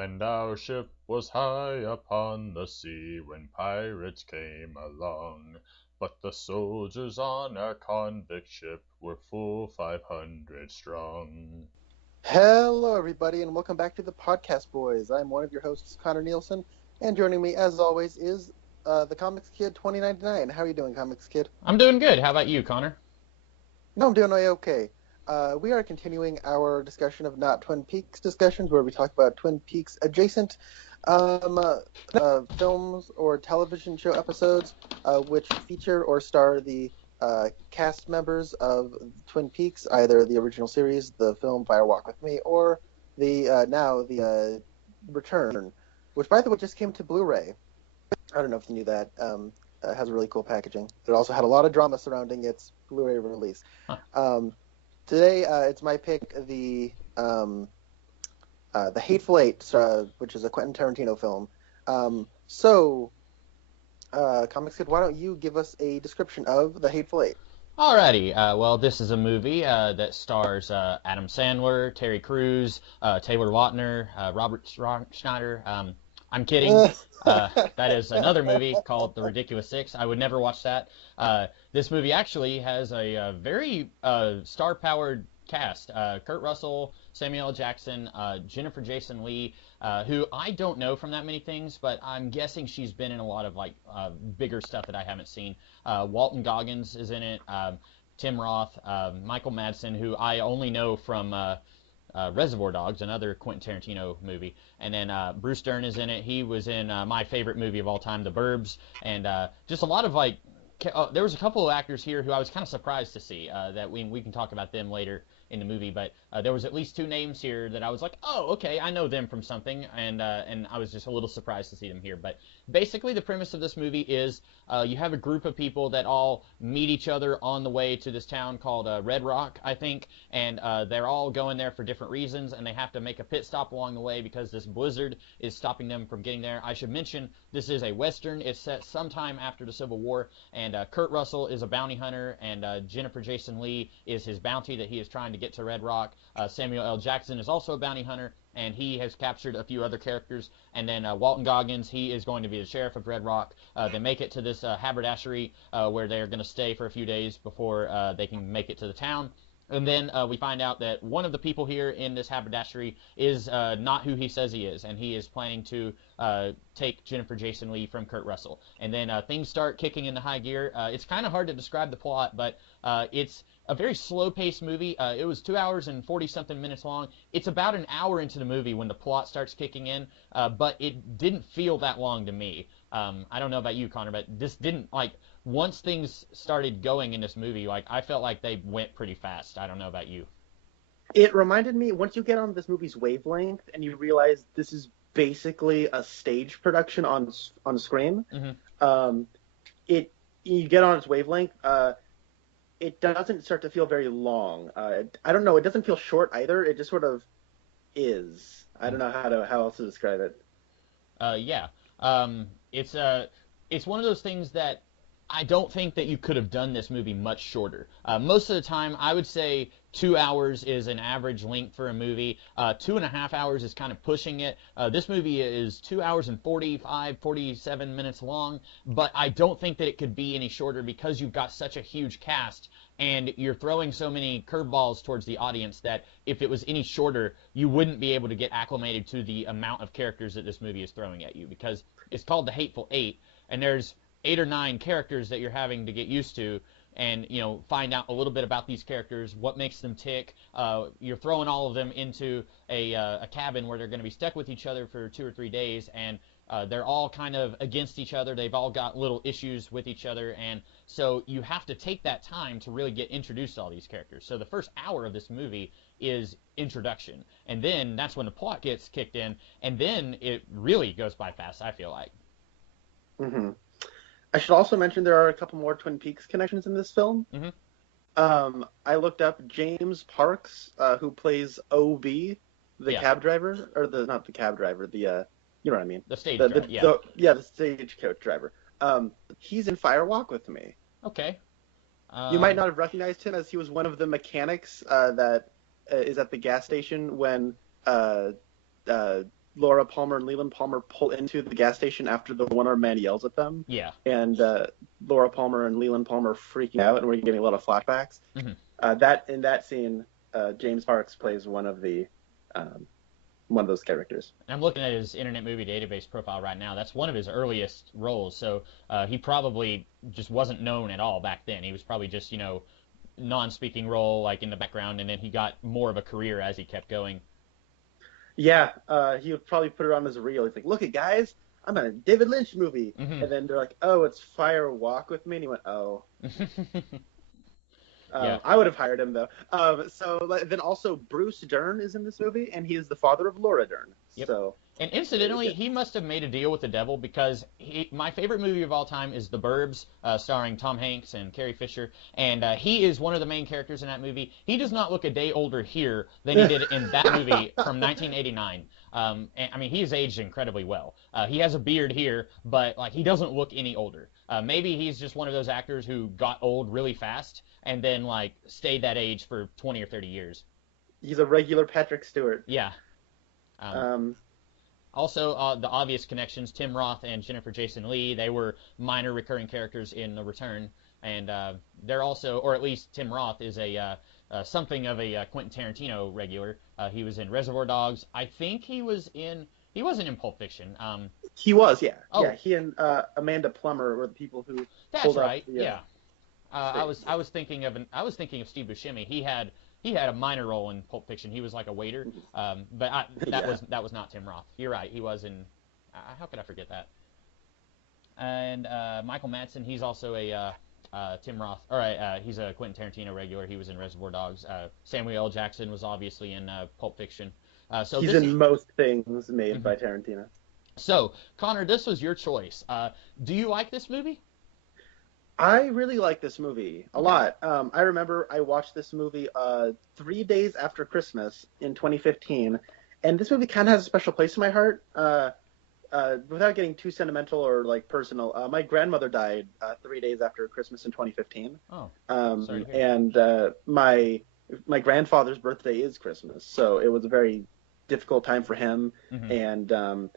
And our ship was high upon the sea when pirates came along. But the soldiers on our convict ship were full 500 strong. Hello, everybody, and welcome back to the Podcast Boys. I'm one of your hosts, Connor Nielsen, and joining me, as always, is the Comics Kid 2099. How are you doing, Comics Kid? I'm doing good. How about you, Connor? No, I'm doing okay. We are continuing our discussion of not Twin Peaks discussions, where we talk about Twin Peaks adjacent films or television show episodes which feature or star the cast members of Twin Peaks, either the original series, the film Fire Walk with Me, or the Return, which, by the way, just came to Blu-ray. I don't know if you knew that. It has really cool packaging. It also had a lot of drama surrounding its Blu-ray release. Huh. Today, it's my pick, the Hateful Eight, which is a Quentin Tarantino film. Comics Kid, why don't you give us a description of the Hateful Eight? Alrighty. Well, this is a movie that stars Adam Sandler, Terry Crews, Taylor Lautner, Robert Schneider. I'm kidding. That is another movie called The Ridiculous Six. I would never watch that. This movie actually has a very star-powered cast. Kurt Russell, Samuel L. Jackson, Jennifer Jason Leigh, who I don't know from that many things, but I'm guessing she's been in a lot of bigger stuff that I haven't seen. Walton Goggins is in it. Tim Roth, Michael Madsen, who I only know from Reservoir Dogs, another Quentin Tarantino movie, and then Bruce Dern is in it. He was in my favorite movie of all time, The Burbs, and just a lot of there was a couple of actors here who I was kind of surprised to see that we can talk about them later in the movie, but there was at least two names here that I was like, oh, okay, I know them from something, and I was just a little surprised to see them here. But basically the premise of this movie is you have a group of people that all meet each other on the way to this town called Red Rock, I think, and they're all going there for different reasons, and they have to make a pit stop along the way because this blizzard is stopping them from getting there. I should mention this is a Western. It's set sometime after the Civil War, and Kurt Russell is a bounty hunter, and Jennifer Jason Leigh is his bounty that he is trying to get to Red Rock. Samuel L. Jackson is also a bounty hunter, and he has captured a few other characters. And then Walton Goggins, he is going to be the sheriff of Red Rock. They make it to this haberdashery where they're going to stay for a few days before they can make it to the town. And then we find out that one of the people here in this haberdashery is not who he says he is, and he is planning to take Jennifer Jason Leigh from Kurt Russell. And then things start kicking into high gear. It's kind of hard to describe the plot, but it's a very slow-paced movie. It was 2 hours and 40-something minutes long. It's about an hour into the movie when the plot starts kicking in, but it didn't feel that long to me. I don't know about you, Connor, but this didn't, once things started going in this movie, I felt like they went pretty fast. I don't know about you. It reminded me, once you get on this movie's wavelength and you realize this is basically a stage production on screen, Mm-hmm. You get on its wavelength, it doesn't start to feel very long. I don't know, it doesn't feel short either. It just sort of is. I don't know how else to describe it. Yeah. It's one of those things that I don't think that you could have done this movie much shorter. Most of the time, I would say 2 hours is an average length for a movie. 2.5 hours is kind of pushing it. This movie is 2 hours and 47 minutes long, but I don't think that it could be any shorter because you've got such a huge cast and you're throwing so many curveballs towards the audience that if it was any shorter, you wouldn't be able to get acclimated to the amount of characters that this movie is throwing at you, because it's called The Hateful Eight, and there's 8 or 9 characters that you're having to get used to and find out a little bit about these characters, what makes them tick. You're throwing all of them into a cabin where they're going to be stuck with each other for 2 or 3 days, and they're all kind of against each other. They've all got little issues with each other, and so you have to take that time to really get introduced to all these characters. So the first hour of this movie is introduction, and then that's when the plot gets kicked in, and then it really goes by fast, I feel like. Mm-hmm. I should also mention there are a couple more Twin Peaks connections in this film. Mm-hmm. I looked up James Parks, who plays O.B., the cab driver, or not the cab driver, you know what I mean? The stage driver, yeah. The stagecoach driver. He's in Fire Walk with Me. Okay. You might not have recognized him, as he was one of the mechanics that is at the gas station when Laura Palmer and Leland Palmer pull into the gas station after the one-armed man yells at them. Yeah. And Laura Palmer and Leland Palmer freaking out, and we're getting a lot of flashbacks. Mhm. In that scene, James Sparks plays one of those characters. I'm looking at his Internet Movie Database profile right now. That's one of his earliest roles, so he probably just wasn't known at all back then. He was probably just, non-speaking role, like in the background, and then he got more of a career as he kept going. Yeah, he would probably put it on his reel. He's like, "Look it, guys, I'm in a David Lynch movie." Mhm. And then they're like, "Oh, it's Fire Walk with Me," and he went, "Oh." Yeah. I would have hired him though. Then also Bruce Dern is in this movie, and he is the father of Laura Dern. Yep. So. And incidentally, he must have made a deal with the devil because my favorite movie of all time is The Burbs, starring Tom Hanks and Carrie Fisher, and he is one of the main characters in that movie. He does not look a day older here than he did in that movie from 1989. And, I mean, he has aged incredibly well. He has a beard here, but like he doesn't look any older. Maybe he's just one of those actors who got old really fast and then like stayed that age for 20 or 30 years. He's a regular Patrick Stewart. Yeah. Also, the obvious connections, Tim Roth and Jennifer Jason Leigh, they were minor recurring characters in The Return, and they're also, or at least Tim Roth is something of a Quentin Tarantino regular. He was in Reservoir Dogs. I think he wasn't in Pulp Fiction. He was, yeah. Oh. Yeah, he and Amanda Plummer were the people who That's pulled right. up Yeah. I was thinking of Steve Buscemi. He had a minor role in Pulp Fiction. He was like a waiter, but that was not Tim Roth. You're right. He was in. How could I forget that? And Michael Madsen, he's also a Tim Roth. All right, he's a Quentin Tarantino regular. He was in Reservoir Dogs. Samuel L. Jackson was obviously in Pulp Fiction. So he's in most things made by Tarantino. So Connor, this was your choice. Do you like this movie? I really like this movie a lot. I remember I watched this movie 3 days after Christmas in 2015, and this movie kind of has a special place in my heart. Without getting too sentimental or like personal, my grandmother died 3 days after Christmas in 2015. Oh, sorry to hear and my grandfather's birthday is Christmas, so it was a very difficult time for him. Mm-hmm.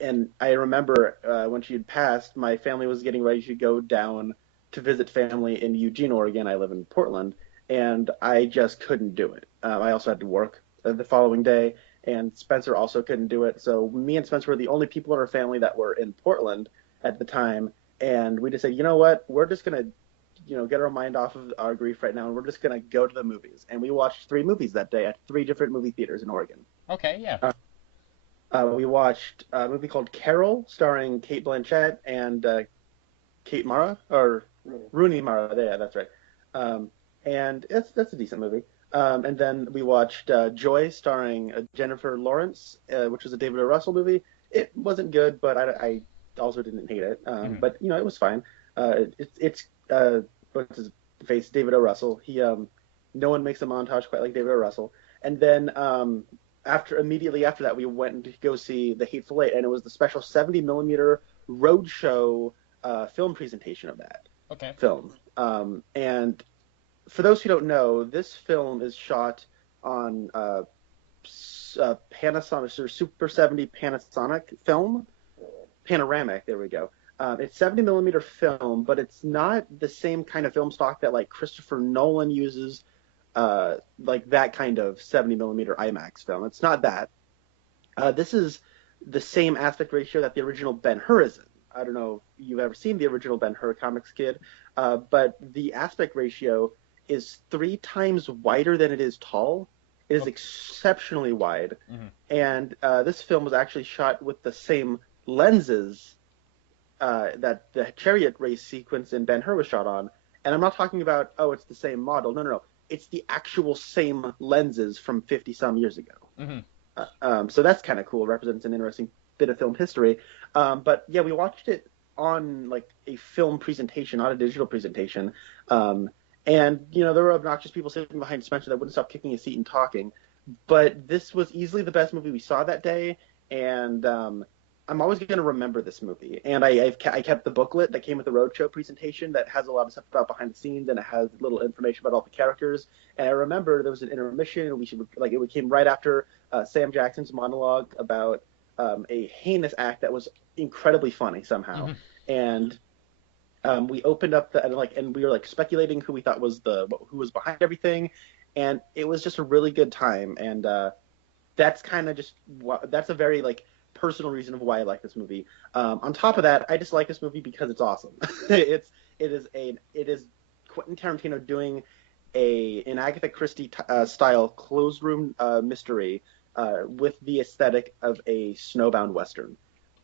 And I remember when she had passed, my family was getting ready to go down to visit family in Eugene, Oregon. I live in Portland, and I just couldn't do it. I also had to work the following day, and Spencer also couldn't do it. So me and Spencer were the only people in our family that were in Portland at the time, and we just said, you know what, we're just going to get our mind off of our grief right now, and we're just going to go to the movies. And we watched 3 movies that day at 3 different movie theaters in Oregon. Okay, yeah. We watched a movie called Carol, starring Kate Blanchett and Kate Mara, or Rooney Mara. Yeah, that's right. And that's a decent movie. And then we watched Joy, starring Jennifer Lawrence, which was a David O. Russell movie. It wasn't good, but I also didn't hate it. But it was fine. It's what's his face, David O. Russell. No one makes a montage quite like David O. Russell. And then immediately after that, we went to go see The Hateful Eight, and it was the special 70mm roadshow film presentation of that film. And for those who don't know, this film is shot on Panasonic, or Super 70 Panasonic film, panoramic. There we go. It's 70mm film, but it's not the same kind of film stock that like Christopher Nolan uses. Like that kind of 70mm IMAX film. It's not that. This is the same aspect ratio that the original Ben-Hur is in. I don't know if you've ever seen the original Ben-Hur comics, kid, but the aspect ratio is 3 times wider than it is tall. It is exceptionally wide. And this film was actually shot with the same lenses that the chariot race sequence in Ben-Hur was shot on. And I'm not talking about, it's the same model. No. It's the actual same lenses from 50-some years ago. So that's kind of cool. It represents an interesting bit of film history. But yeah, we watched it on like a film presentation, not a digital presentation. And, there were obnoxious people sitting behind Spencer that wouldn't stop kicking his seat and talking. But this was easily the best movie we saw that day. And I'm always going to remember this movie. And I kept the booklet that came with the roadshow presentation that has a lot of stuff about behind the scenes, and it has little information about all the characters. And I remember there was an intermission, and it came right after Sam Jackson's monologue about a heinous act that was incredibly funny somehow. Mm-hmm. And we opened up and we were like speculating who we thought was who was behind everything, and it was just a really good time. And that's kind of just that's a very like personal reason of why I like this movie. On top of that, I just like this movie because it's awesome. It is Quentin Tarantino doing an Agatha Christie style closed room mystery with the aesthetic of a snowbound western,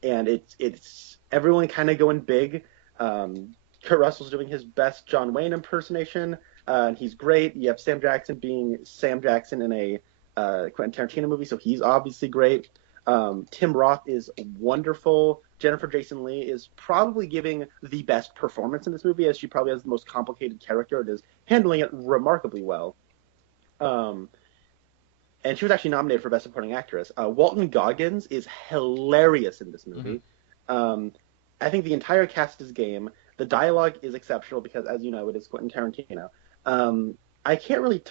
and it's everyone kind of going big. Kurt Russell's doing his best John Wayne impersonation, and he's great. You have Sam Jackson being Sam Jackson in a Quentin Tarantino movie, so he's obviously great. Tim Roth is wonderful. Jennifer Jason Leigh is probably giving the best performance in this movie, as she probably has the most complicated character and is handling it remarkably well. And she was actually nominated for Best Supporting Actress. Walton Goggins is hilarious in this movie. Mm-hmm. I think the entire cast is game. The dialogue is exceptional because, as you know, it is Quentin Tarantino. I can't really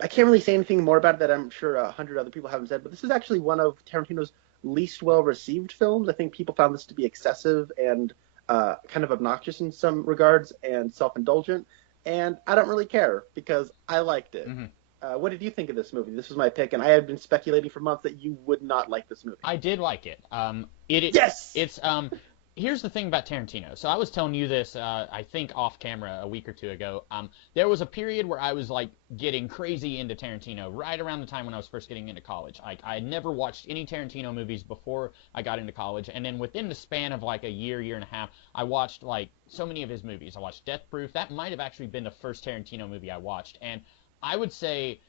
I can't really say anything more about it that I'm sure 100 other people haven't said, but this is actually one of Tarantino's least well-received films. I think people found this to be excessive and kind of obnoxious in some regards and self-indulgent, and I don't really care because I liked it. Mm-hmm. What did you think of this movie? This was my pick, and I had been speculating for months that you would not like this movie. I did like it. Yes! It's here's the thing about Tarantino. So I was telling you this, I think off camera a week or two ago. There was a period where I was like getting crazy into Tarantino right around the time when I was first getting into college. I had never watched any Tarantino movies before I got into college, and then within the span of like a year and a half, I watched like so many of his movies. I watched Death Proof. That might have actually been the first Tarantino movie I watched, and I would say,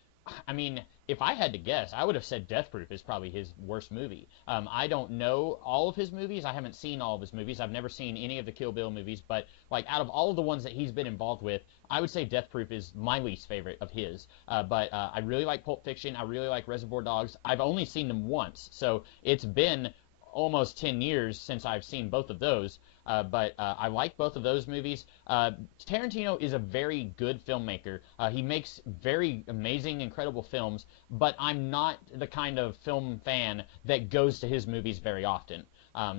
I mean, if I had to guess, I would have said Death Proof is probably his worst movie. I don't know all of his movies. I haven't seen all of his movies. I've never seen any of the Kill Bill movies, but like out of all of the ones that he's been involved with, I would say Death Proof is my least favorite of his. But I really like Pulp Fiction. I really like Reservoir Dogs. I've only seen them once, so it's been almost 10 years since I've seen both of those. But I like both of those movies. Tarantino is a very good filmmaker. He makes very amazing, incredible films, but I'm not the kind of film fan that goes to his movies very often.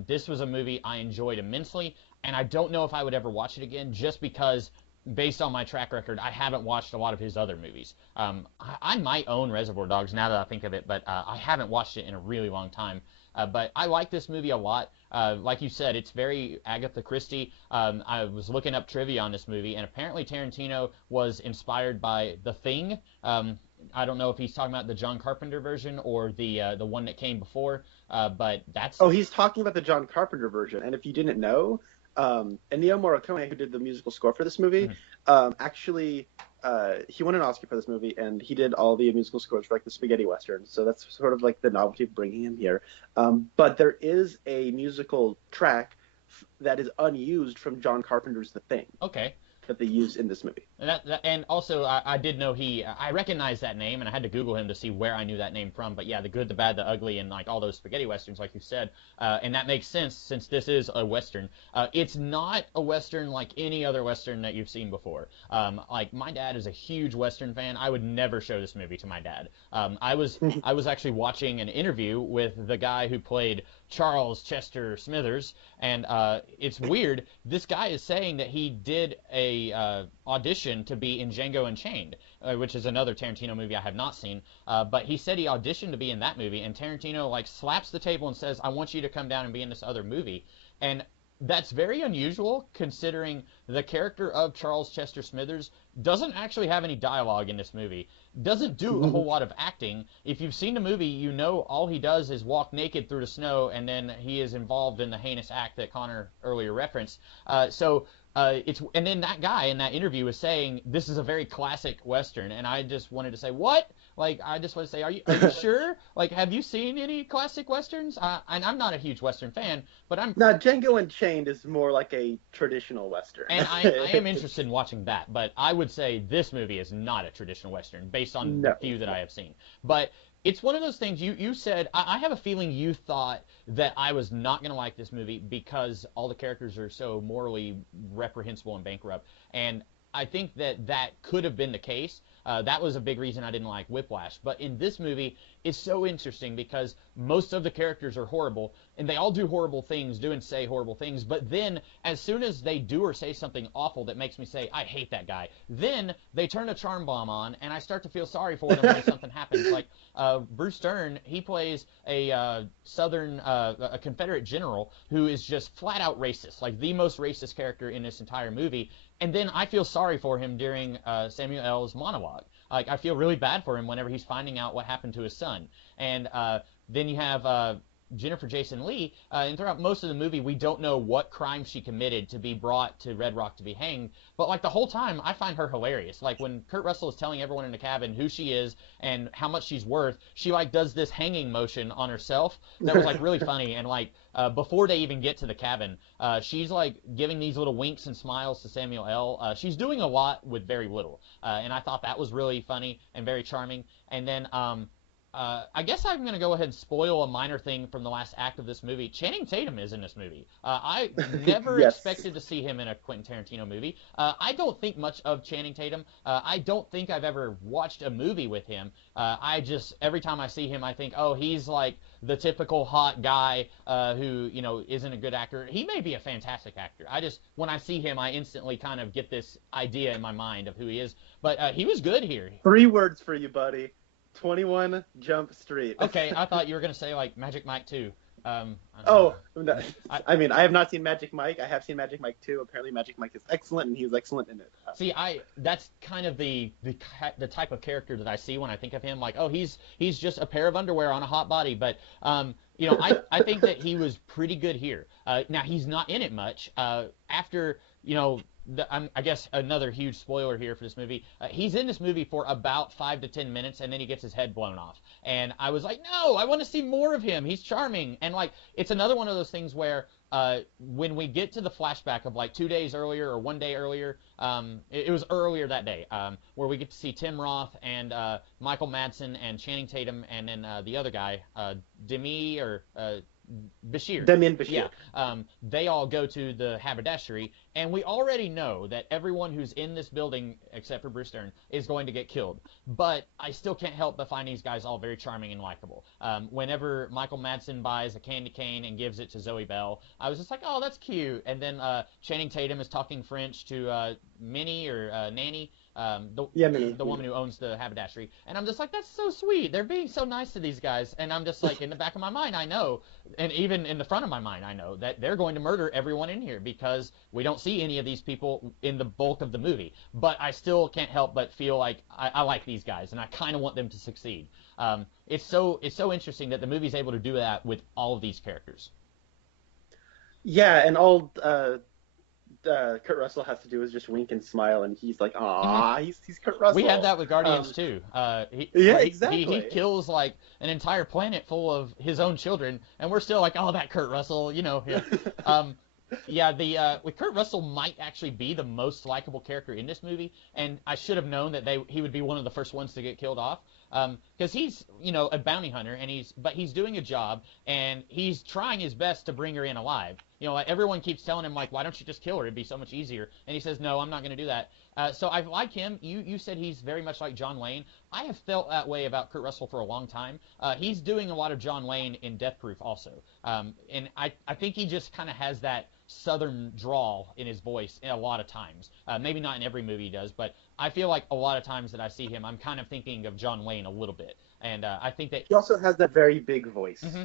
This was a movie I enjoyed immensely, and I don't know if I would ever watch it again just because, based on my track record, I haven't watched a lot of his other movies. I might own Reservoir Dogs now that I think of it, but I haven't watched it in a really long time. But I like this movie a lot. Like you said, it's very Agatha Christie. I was looking up trivia on this movie, and apparently Tarantino was inspired by The Thing. I don't know if he's talking about the John Carpenter version or the one that came before, but that's... Oh, he's talking about the John Carpenter version, and if you didn't know, Ennio Morricone, who did the musical score for this movie, actually... he won an Oscar for this movie, and he did all the musical scores for like the spaghetti westerns. So that's sort of like the novelty of bringing him here. But there is a musical track that is unused from John Carpenter's The Thing. Okay. That they used in this movie. And also, I did know I recognized that name, and I had to Google him to see where I knew that name from. But yeah, The Good, the Bad, the Ugly, and like all those spaghetti westerns, like you said. And that makes sense since this is a western. It's not a western like any other western that you've seen before. Like my dad is a huge western fan. I would never show this movie to my dad. I was actually watching an interview with the guy who played Charles Chester Smithers, and it's weird. This guy is saying that he did a audition to be in Django Unchained, which is another Tarantino movie I have not seen. But he said he auditioned to be in that movie, and Tarantino like slaps the table and says, "I want you to come down and be in this other movie." And that's very unusual considering the character of Charles Chester Smithers doesn't actually have any dialogue in this movie. Doesn't do a whole lot of acting. If you've seen the movie, you know all he does is walk naked through the snow, and then he is involved in the heinous act that Connor earlier referenced. And then that guy in that interview was saying this is a very classic Western, and I just wanted to say, what? Like, I just want to say, are you sure? Like, have you seen any classic Westerns? And I'm not a huge Western fan, but I'm... Now, Django Unchained is more like a traditional Western. And I am interested in watching that, but I would say this movie is not a traditional Western, based on the few that I have seen. But it's one of those things, you said, I have a feeling you thought that I was not going to like this movie because all the characters are so morally reprehensible and bankrupt. And I think that could have been the case. That was a big reason I didn't like Whiplash. But in this movie, it's so interesting because most of the characters are horrible, and they all do horrible things, do and say horrible things. But then, as soon as they do or say something awful that makes me say, I hate that guy, then they turn a charm bomb on, and I start to feel sorry for them when something happens. Like Bruce Dern, he plays a a Confederate general who is just flat out racist, like the most racist character in this entire movie. And then I feel sorry for him during Samuel L's monologue. Like I feel really bad for him whenever he's finding out what happened to his son. And then you have Jennifer Jason Leigh, and throughout most of the movie, we don't know what crime she committed to be brought to Red Rock to be hanged. But like the whole time, I find her hilarious. Like when Kurt Russell is telling everyone in the cabin who she is and how much she's worth, she like does this hanging motion on herself that was like really funny. And like before they even get to the cabin, she's like giving these little winks and smiles to Samuel L. She's doing a lot with very little, and I thought that was really funny and very charming. And then I guess I'm going to go ahead and spoil a minor thing from the last act of this movie. Channing Tatum is in this movie. I never Yes. expected to see him in a Quentin Tarantino movie. I don't think much of Channing Tatum. I don't think I've ever watched a movie with him. I just, every time I see him, I think, oh, he's like the typical hot guy who, you know, isn't a good actor. He may be a fantastic actor. I just, when I see him, I instantly kind of get this idea in my mind of who he is. But he was good here. 3 words for you, buddy. 21 Jump Street. Okay, I thought you were going to say, like, Magic Mike 2. Oh, no. I mean, I have not seen Magic Mike. I have seen Magic Mike 2. Apparently, Magic Mike is excellent, and he was excellent in it. See, that's kind of the type of character that I see when I think of him. Like, oh, he's just a pair of underwear on a hot body. But, you know, I think that he was pretty good here. Now, he's not in it much. After, you know, I guess another huge spoiler here for this movie. He's in this movie for about 5 to 10 minutes, and then he gets his head blown off. And I was like, no, I want to see more of him. He's charming. And like, it's another one of those things where when we get to the flashback of like 2 days earlier or 1 day earlier, it was earlier that day, where we get to see Tim Roth and Michael Madsen and Channing Tatum and then the other guy, Demi or Bashir. Demian Bashir. Yeah. They all go to the haberdashery, and we already know that everyone who's in this building, except for Bruce Dern, is going to get killed. But I still can't help but find these guys all very charming and likable. Whenever Michael Madsen buys a candy cane and gives it to Zoe Bell, I was just like, oh, that's cute. And then Channing Tatum is talking French to Minnie or Nanny, Minnie. the woman who owns the haberdashery. And I'm just like, that's so sweet. They're being so nice to these guys. And I'm just like, in the back of my mind, I know, and even in the front of my mind, I know that they're going to murder everyone in here because we don't see any of these people in the bulk of the movie. But I still can't help but feel like I like these guys, and I kind of want them to succeed. It's so interesting that the movie's able to do that with all of these characters. Yeah, and all Kurt Russell has to do is just wink and smile, and he's like, "Aw, he's Kurt Russell." We had that with Guardians too. Exactly. He kills like an entire planet full of his own children, and we're still like, "Oh, that Kurt Russell," you know. Yeah. With Kurt Russell might actually be the most likable character in this movie, and I should have known that he would be one of the first ones to get killed off. Because he's, you know, a bounty hunter, and he's doing a job, and he's trying his best to bring her in alive. You know, like everyone keeps telling him, like, why don't you just kill her? It'd be so much easier. And he says, no, I'm not going to do that. So I like him. You said he's very much like John Wayne. I have felt that way about Kurt Russell for a long time. He's doing a lot of John Wayne in Death Proof also. And I think he just kind of has that southern drawl in his voice a lot of times. Maybe not in every movie he does, but I feel like a lot of times that I see him, I'm kind of thinking of John Wayne a little bit. And I think that he also has that very big voice. Mm-hmm.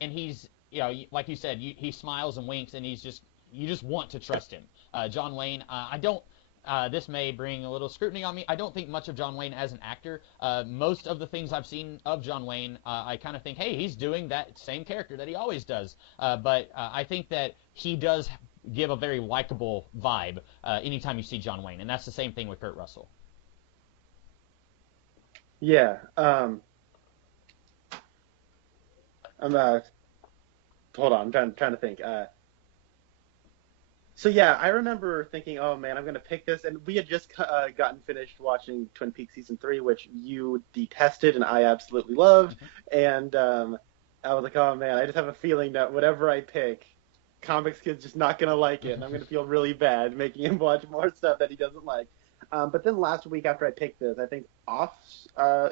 And he's, you know, like you said, he smiles and winks, and you just want to trust him. John Wayne, I don't. This may bring a little scrutiny on me. I don't think much of John Wayne as an actor. Most of the things I've seen of John Wayne, I kind of think, hey, he's doing that same character that he always does. But I think that he does give a very likable vibe anytime you see John Wayne, and that's the same thing with Kurt Russell. Yeah. Hold on, I'm trying to think. So yeah, I remember thinking, oh man, I'm gonna pick this, and we had just gotten finished watching Twin Peaks season 3, which you detested and I absolutely loved, and I was like, oh man, I just have a feeling that whatever I pick, Comics Kid's just not gonna like it, and I'm gonna feel really bad making him watch more stuff that he doesn't like. But then last week after I picked this, I think off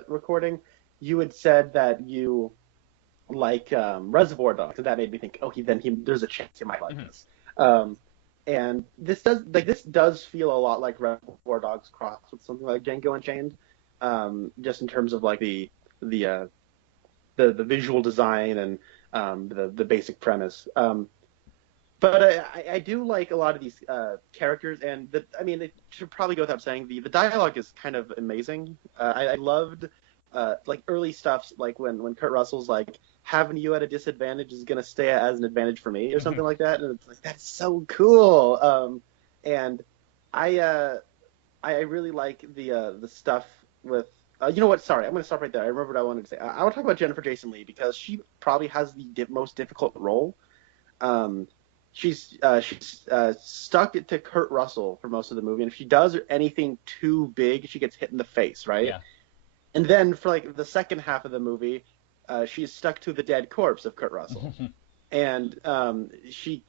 recording, you had said that you like Reservoir Dogs, and that made me think, okay, there's a chance he might like this. And this does feel a lot like Reservoir Dogs crossed with something like Django Unchained, just in terms of like the visual design and the basic premise. But I do like a lot of these characters, and it should probably go without saying, the dialogue is kind of amazing. I loved like early stuff, like when Kurt Russell's like, having you at a disadvantage is going to stay as an advantage for me, or something like that, and it's like, that's so cool. And I really like the stuff with. You know what? Sorry, I'm going to stop right there. I remember what I wanted to say. I want to talk about Jennifer Jason Leigh because she probably has the most difficult role. She's stuck to Kurt Russell for most of the movie, and if she does anything too big, she gets hit in the face, right? Yeah. And then for like the second half of the movie, she's stuck to the dead corpse of Kurt Russell, and she,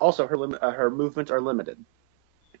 also her movements are limited,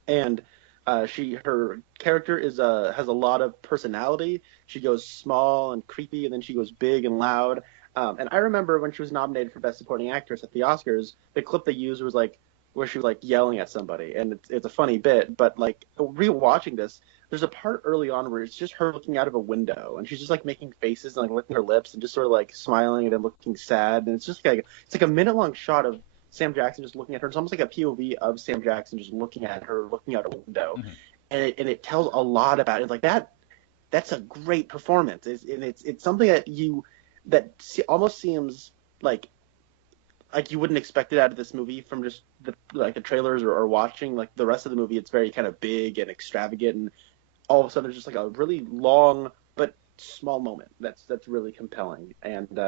and her character has a lot of personality. She goes small and creepy, and then she goes big and loud. And I remember when she was nominated for Best Supporting Actress at the Oscars, the clip they used was like where she was like yelling at somebody, and it's a funny bit. But like rewatching this, there's a part early on where it's just her looking out of a window, and she's just like making faces and like licking her lips and just sort of like smiling and then looking sad. And it's like a minute-long shot of Sam Jackson just looking at her. It's almost like a POV of Sam Jackson just looking at her, looking out a window, and it tells a lot about it. It's like that's a great performance. It's something that almost seems like you wouldn't expect it out of this movie from just the trailers or watching like the rest of the movie. It's very kind of big and extravagant, and all of a sudden there's just like a really long but small moment that's really compelling. And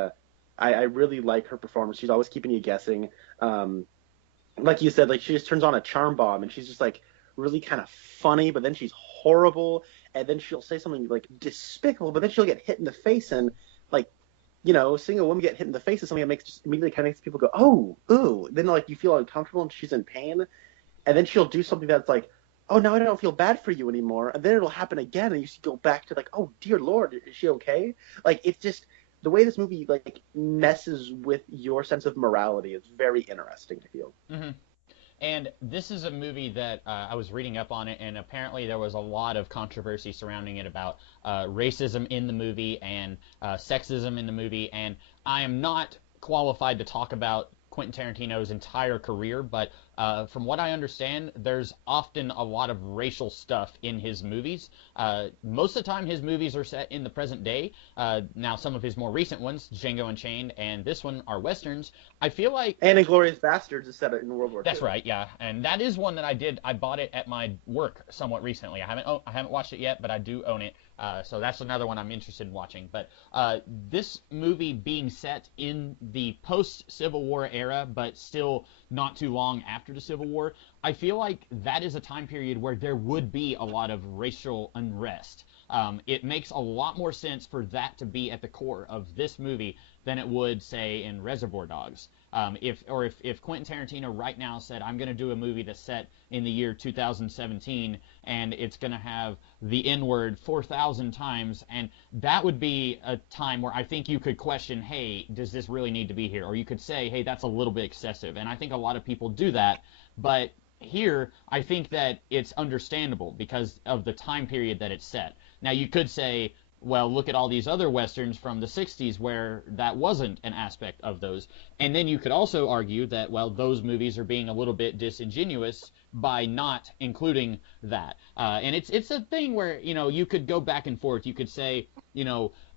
I really like her performance. She's always keeping you guessing. Like you said, like she just turns on a charm bomb, and she's just like really kind of funny, but then she's horrible, and then she'll say something like despicable, but then she'll get hit in the face, and like, seeing a woman get hit in the face is something that immediately kind of makes people go, oh, ooh. Then like you feel uncomfortable and she's in pain, and then she'll do something that's like, oh, now I don't feel bad for you anymore, and then it'll happen again, and you go back to like, oh dear Lord, is she okay? Like, it's just the way this movie like messes with your sense of morality is very interesting, I feel. And this is a movie that I was reading up on it, and apparently there was a lot of controversy surrounding it about racism in the movie and sexism in the movie. And I am not qualified to talk about Quentin Tarantino's entire career, but from what I understand, there's often a lot of racial stuff in his movies. Most of the time, his movies are set in the present day. Now, some of his more recent ones, Django Unchained and this one, are westerns. I feel like... And Inglourious Basterds is set in World War II. That's right, yeah. And that is one that I bought it at my work somewhat recently. I haven't watched it yet, but I do own it. So that's another one I'm interested in watching. But this movie being set in the post-Civil War era, but still not too long after the Civil War, I feel like that is a time period where there would be a lot of racial unrest. It makes a lot more sense for that to be at the core of this movie than it would, say, in Reservoir Dogs. If Quentin Tarantino right now said, I'm going to do a movie that's set in the year 2017, and it's going to have the N-word 4,000 times, and that would be a time where I think you could question, hey, does this really need to be here? Or you could say, hey, that's a little bit excessive. And I think a lot of people do that, but here, I think that it's understandable because of the time period that it's set. Now, you could say, well, look at all these other westerns from the 60s where that wasn't an aspect of those. And then you could also argue that, well, those movies are being a little bit disingenuous by not including that. And it's a thing where, you could go back and forth. You could say,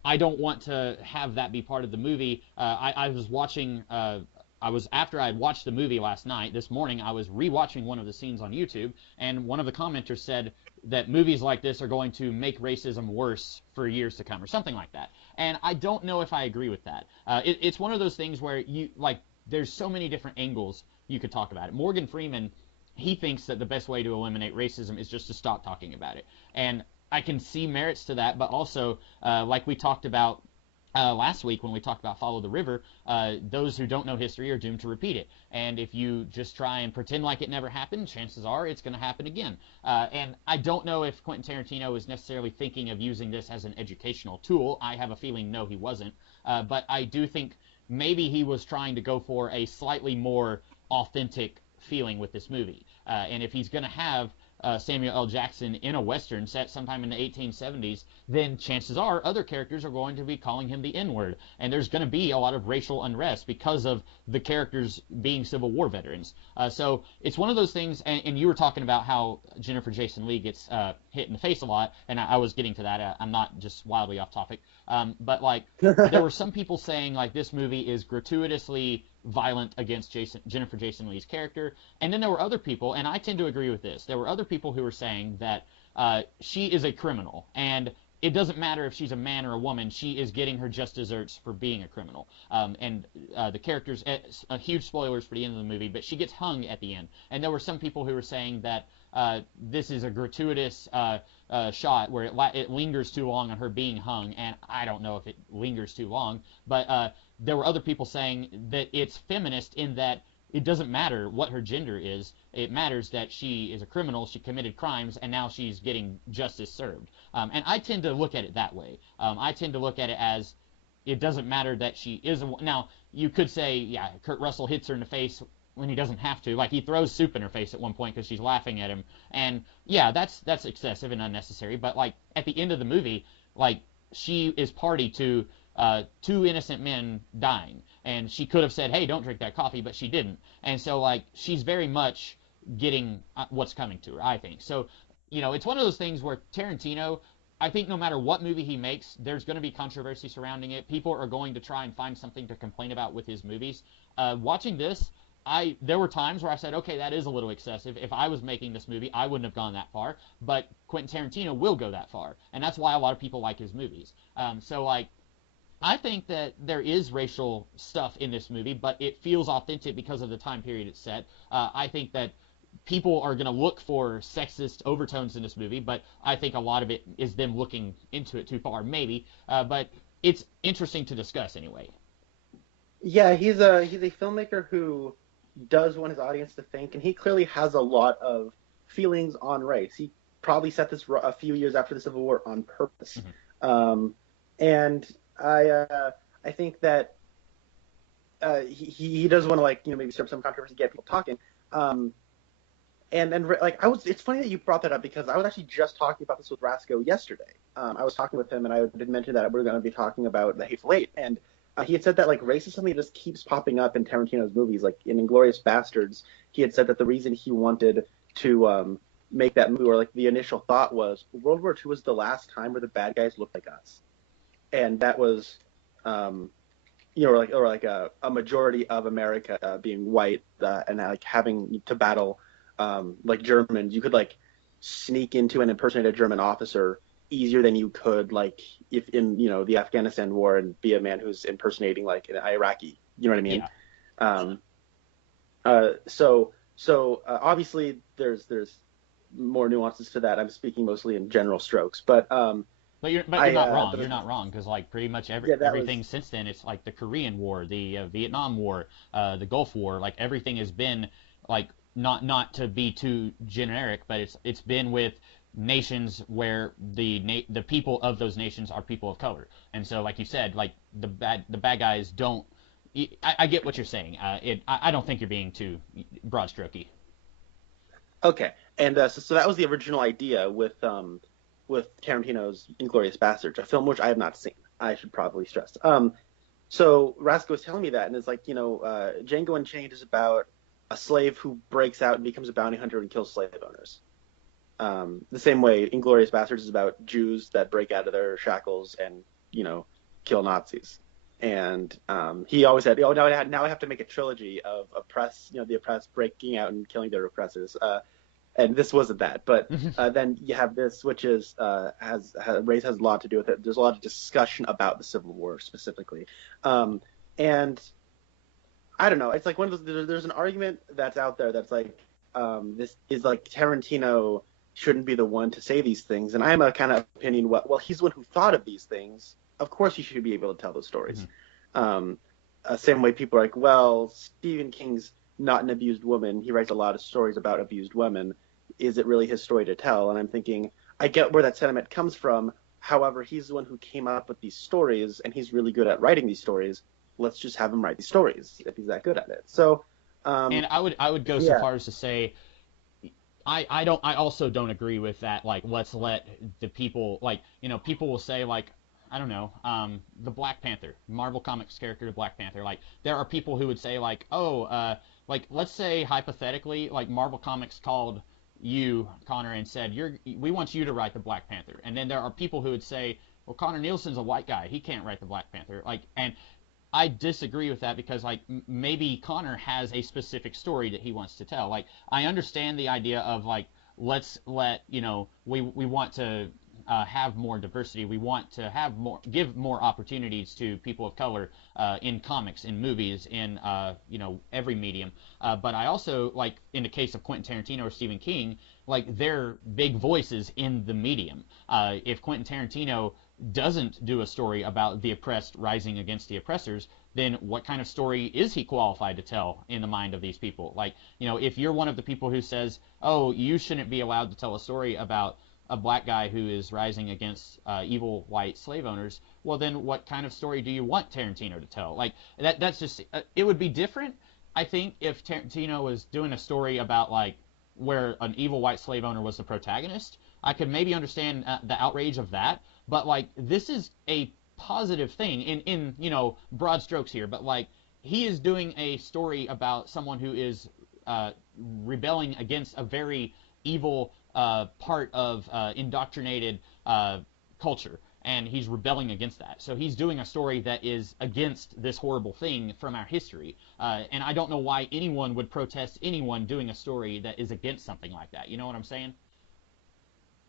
I don't want to have that be part of the movie. I was watching... after I had watched the movie last night, this morning I was rewatching one of the scenes on YouTube, and one of the commenters said that movies like this are going to make racism worse for years to come, or something like that. And I don't know if I agree with that. It's one of those things where there's so many different angles you could talk about it. Morgan Freeman, he thinks that the best way to eliminate racism is just to stop talking about it. And I can see merits to that, but also, like we talked about last week when we talked about Follow the River, those who don't know history are doomed to repeat it. And if you just try and pretend like it never happened, chances are it's going to happen again. And I don't know if Quentin Tarantino is necessarily thinking of using this as an educational tool. I have a feeling no, he wasn't. But I do think maybe he was trying to go for a slightly more authentic feeling with this movie. And if he's going to have Samuel L. Jackson in a Western set sometime in the 1870s, then chances are other characters are going to be calling him the N-word. And there's going to be a lot of racial unrest because of the characters being Civil War veterans. So it's one of those things, and you were talking about how Jennifer Jason Leigh gets hit in the face a lot, and I was getting to that. I'm not just wildly off topic. But like, there were some people saying like this movie is gratuitously violent against Jennifer Jason Leigh's character, and then there were other people, and I tend to agree with this. There were other people who were saying that she is a criminal, and it doesn't matter if she's a man or a woman, she is getting her just desserts for being a criminal. And the characters, huge spoilers for the end of the movie, but she gets hung at the end. And there were some people who were saying that this is a gratuitous shot where it lingers too long on her being hung, and I don't know if it lingers too long, but there were other people saying that it's feminist in that it doesn't matter what her gender is. It matters that she is a criminal, she committed crimes, and now she's getting justice served. And I tend to look at it that way. I tend to look at it as it doesn't matter that she is a... Now, you could say, yeah, Kurt Russell hits her in the face when he doesn't have to. Like, he throws soup in her face at one point because she's laughing at him. And, yeah, that's excessive and unnecessary. But, like, at the end of the movie, like, she is party to two innocent men dying. And she could have said, hey, don't drink that coffee, but she didn't. And so, like, she's very much getting what's coming to her, I think. So, you know, it's one of those things where Tarantino, I think no matter what movie he makes, there's going to be controversy surrounding it. People are going to try and find something to complain about with his movies. Watching this, there were times where I said, okay, that is a little excessive. If I was making this movie, I wouldn't have gone that far. But Quentin Tarantino will go that far. And that's why a lot of people like his movies. So, like, I think that there is racial stuff in this movie, but it feels authentic because of the time period it's set. I think that people are going to look for sexist overtones in this movie, but I think a lot of it is them looking into it too far, maybe. But it's interesting to discuss anyway. Yeah, he's a filmmaker who does want his audience to think, and he clearly has a lot of feelings on race. He probably set this a few years after the Civil War on purpose. Mm-hmm. And I think that he does want to, like, you know, maybe stir up some controversy, get people talking. And like, it's funny that you brought that up because I was actually just talking about this with Rasco yesterday. I was talking with him, and I did mention that we're going to be talking about the Hateful Eight, and he had said that, like, race is something that just keeps popping up in Tarantino's movies. Like in *Inglourious Bastards*, he had said that the reason he wanted to make that movie, or like the initial thought was, World War II was the last time where the bad guys looked like us. And that was, you know, or like a majority of America being white and like having to battle like Germans. You could like sneak into and impersonate a German officer easier than you could like if in, you know, the Afghanistan war and be a man who's impersonating like an Iraqi. You know what I mean? Yeah. So obviously there's more nuances to that. I'm speaking mostly in general strokes, but you're not wrong. You're not wrong because like pretty much everything since then, it's like the Korean War, the Vietnam War, the Gulf War. Like everything has been like not to be too generic, but it's been with nations where the people of those nations are people of color, and so like you said, like the bad guys don't. I get what you're saying. I don't think you're being too broad strokey. Okay, and so that was the original idea with Tarantino's *Inglourious Bastards*, a film which I have not seen. I should probably stress. So Rasco was telling me that, and it's like, you know, Django Unchained is about a slave who breaks out and becomes a bounty hunter and kills slave owners. The same way *Inglourious Bastards* is about Jews that break out of their shackles and, you know, kill Nazis. And he always said, now I have to make a trilogy of the oppressed breaking out and killing their oppressors. And this wasn't that, but then you have this, which is race has a lot to do with it. There's a lot of discussion about the Civil War specifically, and I don't know. It's like one of those. There's an argument that's out there that's like, this is like Tarantino shouldn't be the one to say these things, and I'm a kind of opinion. Well, he's the one who thought of these things, of course you should be able to tell those stories. Mhm. Same way people are like, well, Stephen King's not an abused woman. He writes a lot of stories about abused women. Is it really his story to tell? And I'm thinking, I get where that sentiment comes from. However, he's the one who came up with these stories, and he's really good at writing these stories. Let's just have him write these stories if he's that good at it. So, And I would go so yeah, far as to say I also don't agree with that. Like, let's let the people, like, people will say, like, I don't know, the Black Panther, Marvel Comics character, Black Panther. Like, there are people who would say, like, oh, like, let's say hypothetically, like, Marvel Comics called you, Connor, and said, we want you to write the Black Panther. And then there are people who would say, well, Connor Nielsen's a white guy, he can't write the Black Panther. Like, and I disagree with that because, like, maybe Connor has a specific story that he wants to tell. Like, I understand the idea of, like, let's let, we want to have more diversity. We want to give more opportunities to people of color in comics, in movies, in, every medium. But I also, like, in the case of Quentin Tarantino or Stephen King, like, they're big voices in the medium. If Quentin Tarantino doesn't do a story about the oppressed rising against the oppressors, then what kind of story is he qualified to tell in the mind of these people? Like, if you're one of the people who says, oh, you shouldn't be allowed to tell a story about a black guy who is rising against evil white slave owners, well, then what kind of story do you want Tarantino to tell? Like, that's just, it would be different, I think, if Tarantino was doing a story about, like, where an evil white slave owner was the protagonist. I could maybe understand the outrage of that, but, like, this is a positive thing in broad strokes here. But, like, he is doing a story about someone who is rebelling against a very evil part of indoctrinated culture, and he's rebelling against that. So he's doing a story that is against this horrible thing from our history. And I don't know why anyone would protest anyone doing a story that is against something like that. You know what I'm saying?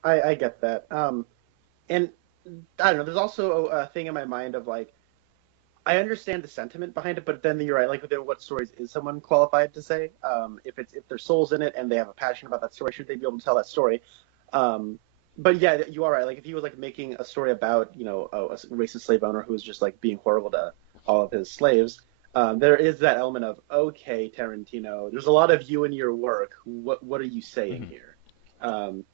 I get that. And I don't know. There's also a thing in my mind of like, I understand the sentiment behind it, but then you're right. Like, within what stories is someone qualified to say? If their soul's in it and they have a passion about that story, should they be able to tell that story? But yeah, you are right. Like, if he was like making a story about a racist slave owner who was just like being horrible to all of his slaves, there is that element of, okay, Tarantino, there's a lot of you in your work. What are you saying Mhm. here? Um,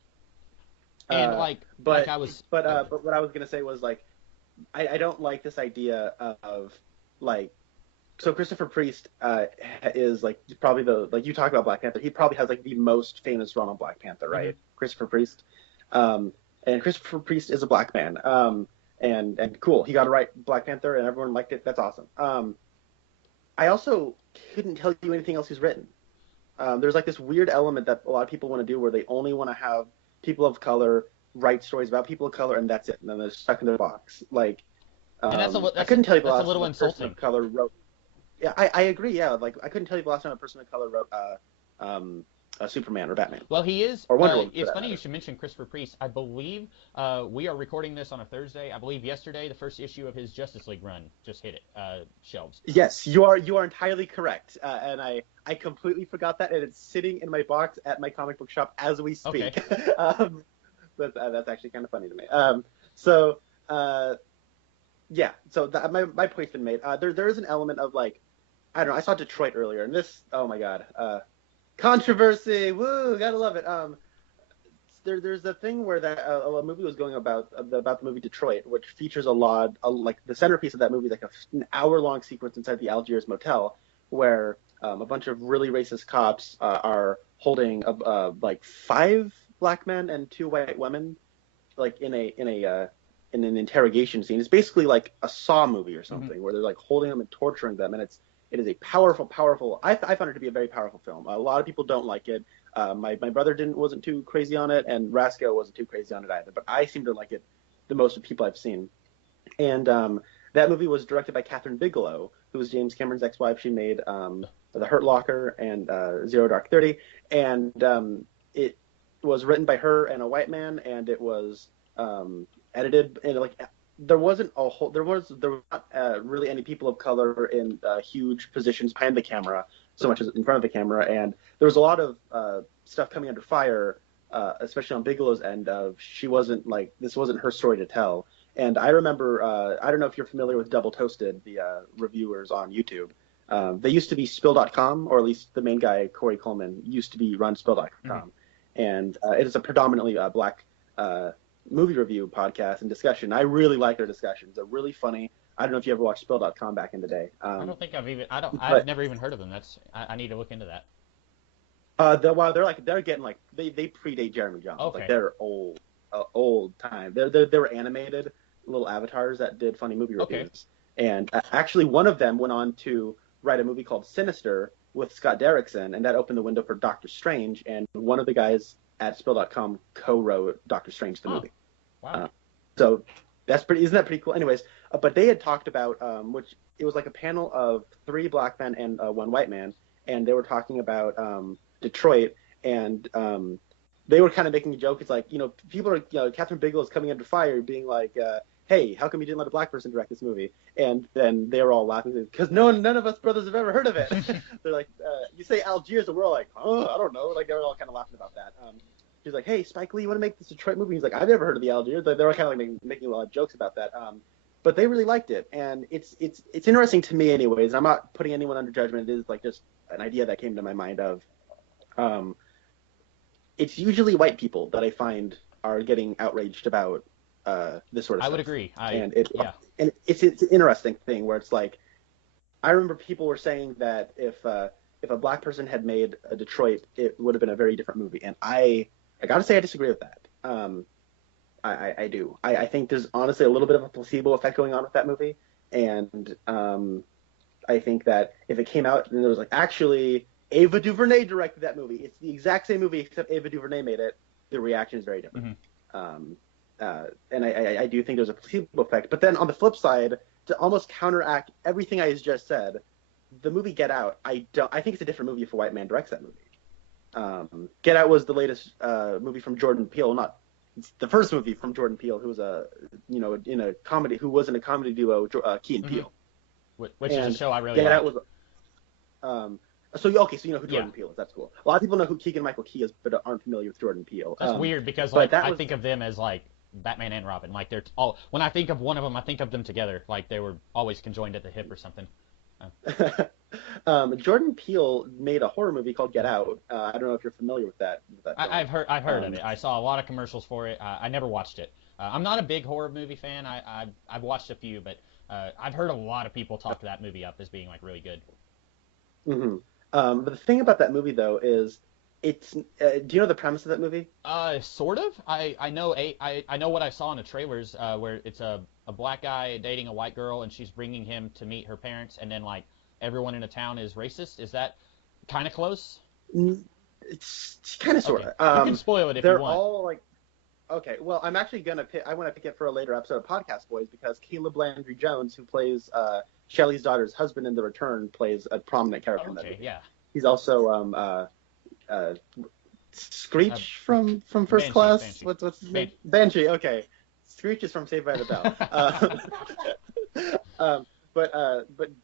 And, uh, like but I was, but what I was gonna say was like, I don't like this idea of like, so Christopher Priest is like probably the, like, you talk about Black Panther, he probably has like the most famous run on Black Panther, Mhm. right? Christopher Priest, um, and Christopher Priest is a black man, and cool, he got to write Black Panther and everyone liked it. That's awesome. I also couldn't tell you anything else he's written. There's like this weird element that a lot of people want to do where they only want to have people of color write stories about people of color, and that's it. And then they're stuck in their box. Like, and I couldn't tell you the that's a last time little a person insulting. of color wrote. Yeah, I agree. Yeah, like I couldn't tell you the last time a person of color wrote Superman or Batman Well, he is. or Wonder Woman for It's that funny you matter. should mention Christopher Priest. I believe we are recording this on a Thursday. I believe yesterday the first issue of his Justice League run just hit shelves. Yes, you are entirely correct, and I completely forgot that, and it's sitting in my box at my comic book shop as we Okay. speak. um, that's actually kind of funny to me. So yeah, so my point's been made. There is an element of like, I don't know. I saw Detroit earlier, and this, oh my god, controversy. Woo, gotta love it. There's a thing where that a movie was going about the movie Detroit, which features like the centerpiece of that movie, like an hour-long sequence inside the Algiers motel, where a bunch of really racist cops are holding like five black men and two white women, like in an interrogation scene. It's basically like a Saw movie or Hmm. something, where they're like holding them and torturing them, and it is a powerful. I found it to be a very powerful film. A lot of people don't like it. My brother wasn't too crazy on it, and Rasco wasn't too crazy on it either. But I seem to like it the most of people I've seen. And that movie was directed by Catherine Bigelow, who was James Cameron's ex-wife. She made The Hurt Locker and Zero Dark 30, and it was written by her and a white man, and it was edited, and like there was not really any people of color in huge positions behind the camera so much as in front of the camera, and there was a lot of stuff coming under fire, especially on Bigelow's end of, she wasn't like, this wasn't her story to tell, And I remember, I don't know if you're familiar with Double Toasted, the reviewers on YouTube. They used to be Spill.com, or at least the main guy, Corey Coleman, used to be run Spill.com. Mm-hmm. And it is a predominantly black movie review podcast and discussion. I really like their discussions. They're really funny. I don't know if you ever watched Spill.com back in the day. I don't think I've never even heard of them. I need to look into that. They're getting they predate Jeremy Jahns. Okay. Like they're old time. They were animated little avatars that did funny movie reviews. Okay. And actually, one of them went on to write a movie called Sinister with Scott Derrickson, and that opened the window for Doctor Strange. And one of the guys at Spill.com co-wrote Doctor Strange the movie. Wow. So isn't that pretty cool? Anyways, but they had talked about which it was like a panel of 3 black men and 1 white man, and they were talking about Detroit, and they were kind of making a joke. It's like, people are, Catherine Bigelow's coming under fire, being like, hey, how come you didn't let a black person direct this movie? And then they were all laughing because none of us brothers have ever heard of it. They're like, you say Algiers, and we're all like, oh, I don't know. Like, they were all kind of laughing about that. She's like, hey, Spike Lee, you want to make this Detroit movie? He's like, I've never heard of the Algiers. They were kind of like making a lot of jokes about that. But they really liked it, and it's interesting to me, anyways. I'm not putting anyone under judgment. It is like just an idea that came to my mind of. It's usually white people that I find are getting outraged about this sort of stuff. I would agree. And it's an interesting thing where it's like, I remember people were saying that if a black person had made a Detroit, it would have been a very different movie. And I gotta say I disagree with that. I do. I think there's honestly a little bit of a placebo effect going on with that movie. And I think that if it came out and there was like, actually, Ava DuVernay directed that movie, it's the exact same movie except Ava DuVernay made it, the reaction is very different. Mm-hmm. And I do think there's a placebo effect. But then on the flip side, to almost counteract everything I just said, the movie Get Out, I think it's a different movie if a white man directs that movie. Get Out was the latest movie from Jordan Peele, it's the first movie from Jordan Peele, who was in a comedy duo, Key and Peele, which is a show I really Get like. Out was so you know who Jordan Peele is. That's cool. A lot of people know who Keegan-Michael Key is, but aren't familiar with Jordan Peele. That's weird because I think of them as like Batman and Robin. Like they're all. When I think of one of them, I think of them together. Like they were always conjoined at the hip or something. Jordan Peele made a horror movie called Get Out. I don't know if you're familiar with that. I've heard of it. I saw a lot of commercials for it. I never watched it. I'm not a big horror movie fan. I've watched a few, but I've heard a lot of people talk that movie up as being like really good. Mm-hmm. But the thing about that movie though is it's. Do you know the premise of that movie? Sort of. I know what I saw in the trailers where it's a black guy dating a white girl and she's bringing him to meet her parents, and then like everyone in the town is racist. Is that kind of close? It's kind of sort of. You can spoil it if you want. They're all like. Okay, well, I'm actually gonna pick. I want to pick it for a later episode of Podcast Boys because Caleb Landry Jones, who plays Shelley's daughter's husband in The Return, plays a prominent character in that movie. Yeah. He's also Screech from First Banshee, Class. Banshee. What's his name? Banshee. Okay, Screech is from Saved by the Bell. But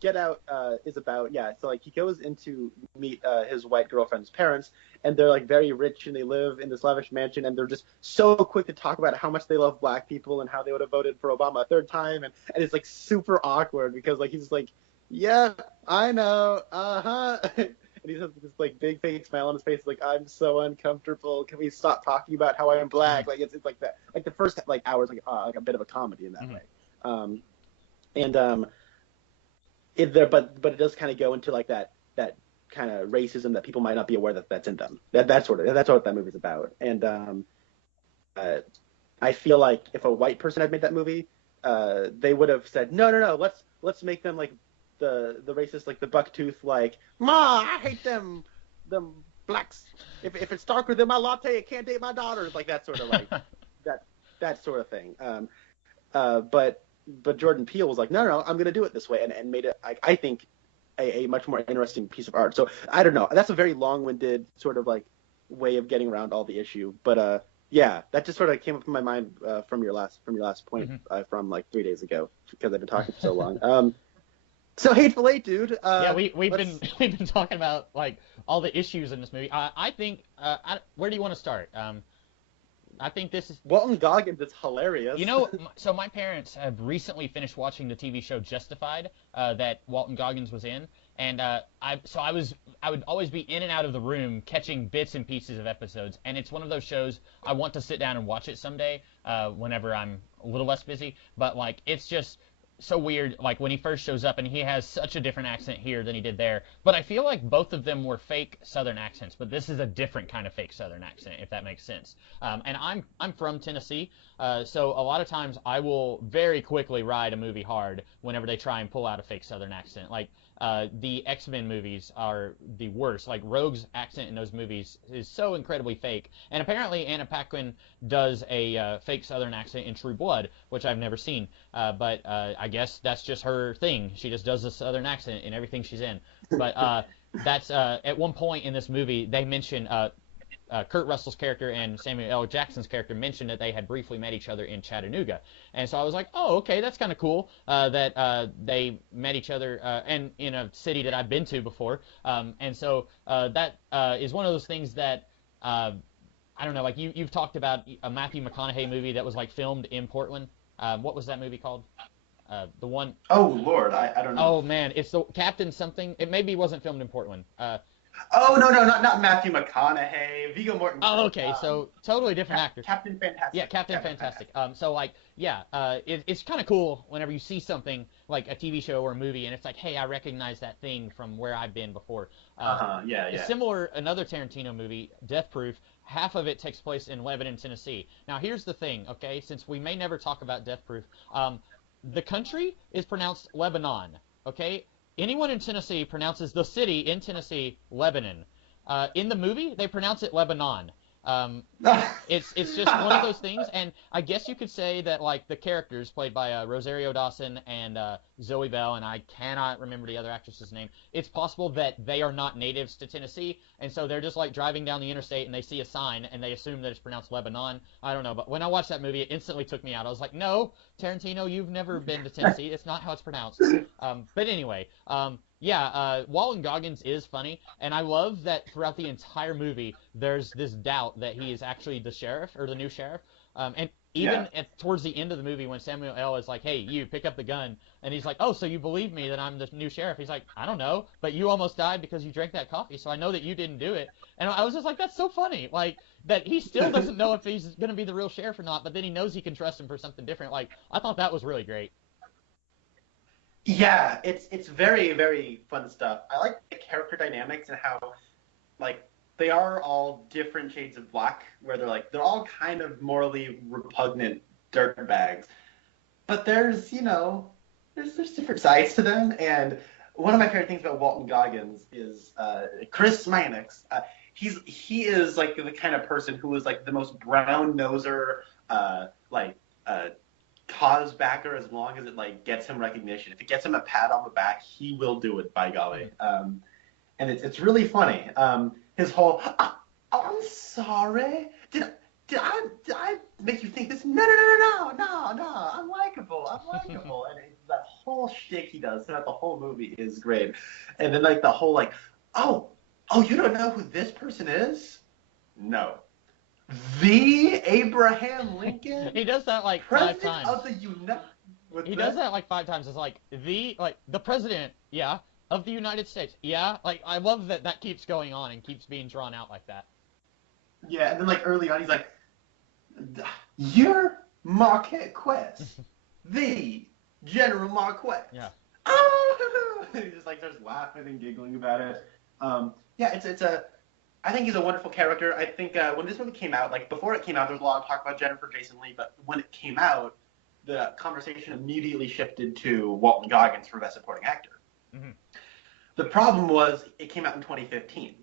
Get Out is about so like he goes in to meet his white girlfriend's parents, and they're like very rich and they live in this lavish mansion, and they're just so quick to talk about how much they love black people and how they would have voted for Obama a third time, and it's like super awkward because like he's like, yeah, I know, and he has this like big fake smile on his face, like I'm so uncomfortable. Can we stop talking about how I am black? Like it's like that. Like the first like hours like a bit of a comedy in that way. But it does kind of go into like that kind of racism that people might not be aware that's in them. That's what that movie's about. And I feel like if a white person had made that movie, they would have said no, let's make them like the racist, like the bucktooth, like ma, I hate them blacks. If it's darker than my latte, it can't date my daughters. Like that sort of like that sort of thing. But Jordan Peele was like, no, I'm going to do it this way, and made it, I think, a much more interesting piece of art. So I don't know. That's a very long-winded sort of like way of getting around all the issue. But yeah, that just sort of came up in my mind from your last point from like 3 days ago because I've been talking for so long. So Hateful Eight, dude. Yeah, we've been talking about like all the issues in this movie. I think where do you want to start? I think this is. Walton Goggins is hilarious. You know, so my parents have recently finished watching the TV show Justified that Walton Goggins was in, and I would always be in and out of the room catching bits and pieces of episodes, and it's one of those shows I want to sit down and watch it someday whenever I'm a little less busy, but like it's just so weird like when he first shows up and he has such a different accent here than he did there, but I feel like both of them were fake southern accents, but this is a different kind of fake southern accent, if that makes sense. And I'm from Tennessee, so a lot of times I will very quickly ride a movie hard whenever they try and pull out a fake southern accent. Like the X-Men movies are the worst. Like Rogue's accent in those movies is so incredibly fake. And apparently Anna Paquin does a fake southern accent in True Blood, which I've never seen. But I guess that's just her thing. She just does a southern accent in everything she's in. But that's at one point in this movie they mention Kurt Russell's character and Samuel L. Jackson's character mentioned that they had briefly met each other in Chattanooga, and so I was like, oh, okay, that's kind of cool that they met each other and in a city that I've been to before, and so that is one of those things that I don't know, like you've talked about a Matthew McConaughey movie that was like filmed in Portland. What was that movie called? The one. Oh Lord, I don't know. Oh man, it's the Captain something. It maybe wasn't filmed in Portland. Oh no, not Matthew McConaughey, Viggo Mortensen. Oh, okay, so totally different actor. Captain Fantastic. Yeah, Captain Fantastic. So like, yeah, it's kind of cool whenever you see something like a TV show or a movie, and it's like, hey, I recognize that thing from where I've been before. Yeah. Similar, another Tarantino movie, Death Proof. Half of it takes place in Lebanon, Tennessee. Now, here's the thing, okay? Since we may never talk about Death Proof, the country is pronounced Lebanon, okay? Anyone in Tennessee pronounces the city in Tennessee Lebanon. In the movie, they pronounce it Lebanon. It's just one of those things, and I guess you could say that like the characters played by Rosario Dawson and Zoe Bell, and I cannot remember the other actress's name. It's possible that they are not natives to Tennessee, and so they're just like driving down the interstate and they see a sign and they assume that it's pronounced Lebanon. I don't know, but when I watched that movie, it instantly took me out. I was like, no, Tarantino, you've never been to Tennessee. It's not how it's pronounced. But anyway, yeah, Walton Goggins is funny, and I love that throughout the entire movie, there's this doubt that he is actually the sheriff or the new sheriff. And even towards the end of the movie, when Samuel L. is like, "Hey, you pick up the gun," and he's like, "Oh, so you believe me that I'm the new sheriff?" He's like, "I don't know, but you almost died because you drank that coffee, so I know that you didn't do it." And I was just like, "That's so funny!" Like that he still doesn't know if he's going to be the real sheriff or not, but then he knows he can trust him for something different. Like I thought that was really great. Yeah, it's very, very fun stuff. I like the character dynamics and how, like, they are all different shades of black, where they're all kind of morally repugnant dirtbags. But there's different sides to them, and one of my favorite things about Walton Goggins is Chris Mannix. He is like the kind of person who is like the most brown noser, cause backer as long as it like gets him recognition. If it gets him a pat on the back, he will do it, by golly. And it's really funny. His whole I'm sorry. Did I make you think this? No. I'm likable. And that whole shtick he does throughout the whole movie is great. And then like the whole like, oh, you don't know who this person is? No. The Abraham Lincoln. He does that like President 5 times. Of the United. He does that like 5 times. It's like the president, yeah, of the United States, yeah. Like I love that keeps going on and keeps being drawn out like that. Yeah, and then like early on, he's like, "You're Marquette, the General Marquette." Yeah. He just like starts laughing and giggling about it. Yeah, I think he's a wonderful character. I think when this movie came out, like before it came out, there was a lot of talk about Jennifer Jason Leigh, but when it came out, the conversation immediately shifted to Walton Goggins for Best Supporting Actor. Mm-hmm. The problem was it came out in 2015.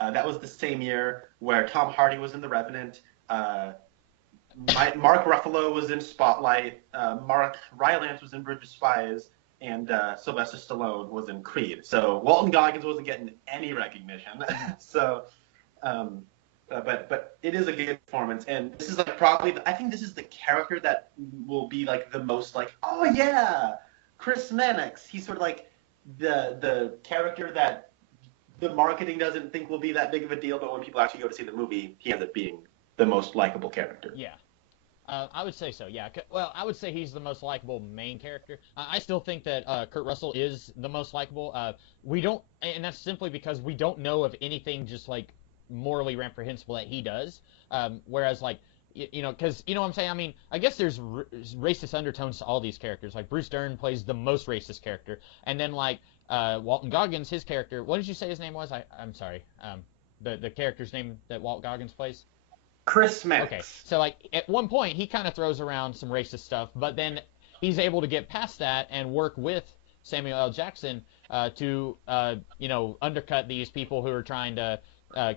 That was the same year where Tom Hardy was in The Revenant, Mark Ruffalo was in Spotlight, Mark Rylance was in Bridge of Spies, and Sylvester Stallone was in Creed. So Walton Goggins wasn't getting any recognition. So, but it is a good performance, and this is like probably I think this is the character that will be like the most like, oh yeah, Chris Mannix. He's sort of like the character that the marketing doesn't think will be that big of a deal, but when people actually go to see the movie, he ends up being the most likable character. Yeah. I would say so, yeah. Well, I would say he's the most likable main character. I still think that Kurt Russell is the most likable. We don't, and that's simply because we don't know of anything just like morally reprehensible that he does. Whereas like, because you know what I'm saying. I mean, I guess there's racist undertones to all these characters. Like Bruce Dern plays the most racist character, and then like Walton Goggins, his character. What did you say his name was? I'm sorry. The character's name that Walt Goggins plays. Chris Maddox. Okay, so like at one point he kind of throws around some racist stuff, but then he's able to get past that and work with Samuel L. Jackson to undercut these people who are trying to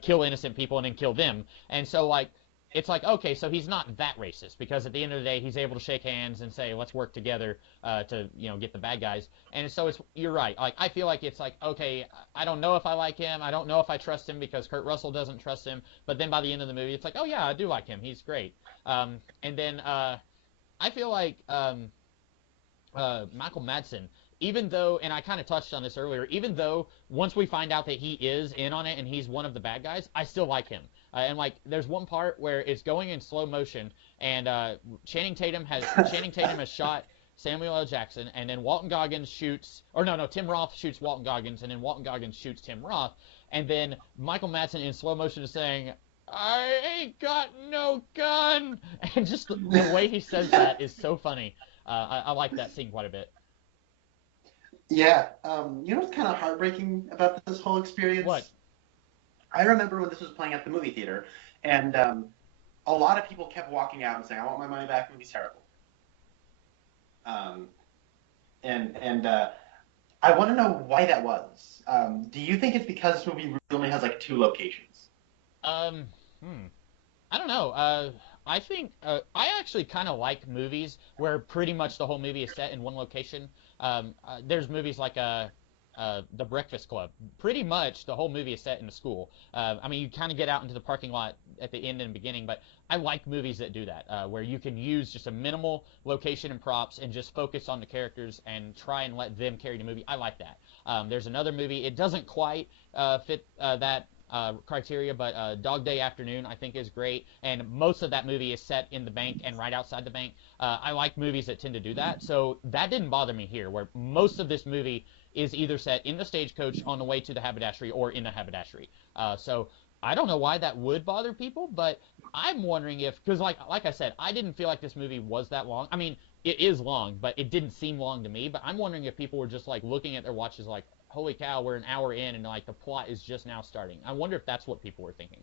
kill innocent people and then kill them. And so like it's like, okay, so he's not that racist because at the end of the day he's able to shake hands and say let's work together to get the bad guys. And so you're right. Like I feel like it's like, okay, I don't know if I like him. I don't know if I trust him because Kurt Russell doesn't trust him. But then by the end of the movie it's like, oh yeah, I do like him. He's great. And then I feel like Michael Madsen, even though, and I kind of touched on this earlier, even though once we find out that he is in on it and he's one of the bad guys, I still like him. And like, there's one part where it's going in slow motion, and Channing Tatum has shot Samuel L. Jackson, and then Walton Goggins shoots, or no, Tim Roth shoots Walton Goggins, and then Walton Goggins shoots Tim Roth, and then Michael Madsen in slow motion is saying, "I ain't got no gun," and just the way he says that is so funny. I like that scene quite a bit. Yeah. You know what's kind of heartbreaking about this whole experience? What? I remember when this was playing at the movie theater, and a lot of people kept walking out and saying, "I want my money back. The movie's terrible." And I want to know why that was. Do you think it's because this movie only has like 2 locations? I don't know. I think I actually kind of like movies where pretty much the whole movie is set in one location. There's movies like The Breakfast Club. Pretty much the whole movie is set in a school. I mean, you kind of get out into the parking lot at the end and beginning, but I like movies that do that, where you can use just a minimal location and props and just focus on the characters and try and let them carry the movie. I like that. There's another movie. It doesn't quite fit that criteria, but Dog Day Afternoon I think is great, and most of that movie is set in the bank and right outside the bank. I like movies that tend to do that, so that didn't bother me here, where most of this movie is either set in the stagecoach on the way to the haberdashery or in the haberdashery. So I don't know why that would bother people, but I'm wondering if, because like I said, I didn't feel like this movie was that long. I mean, it is long, but it didn't seem long to me. But I'm wondering if people were just like looking at their watches like, holy cow, we're an hour in and like the plot is just now starting. I wonder if that's what people were thinking.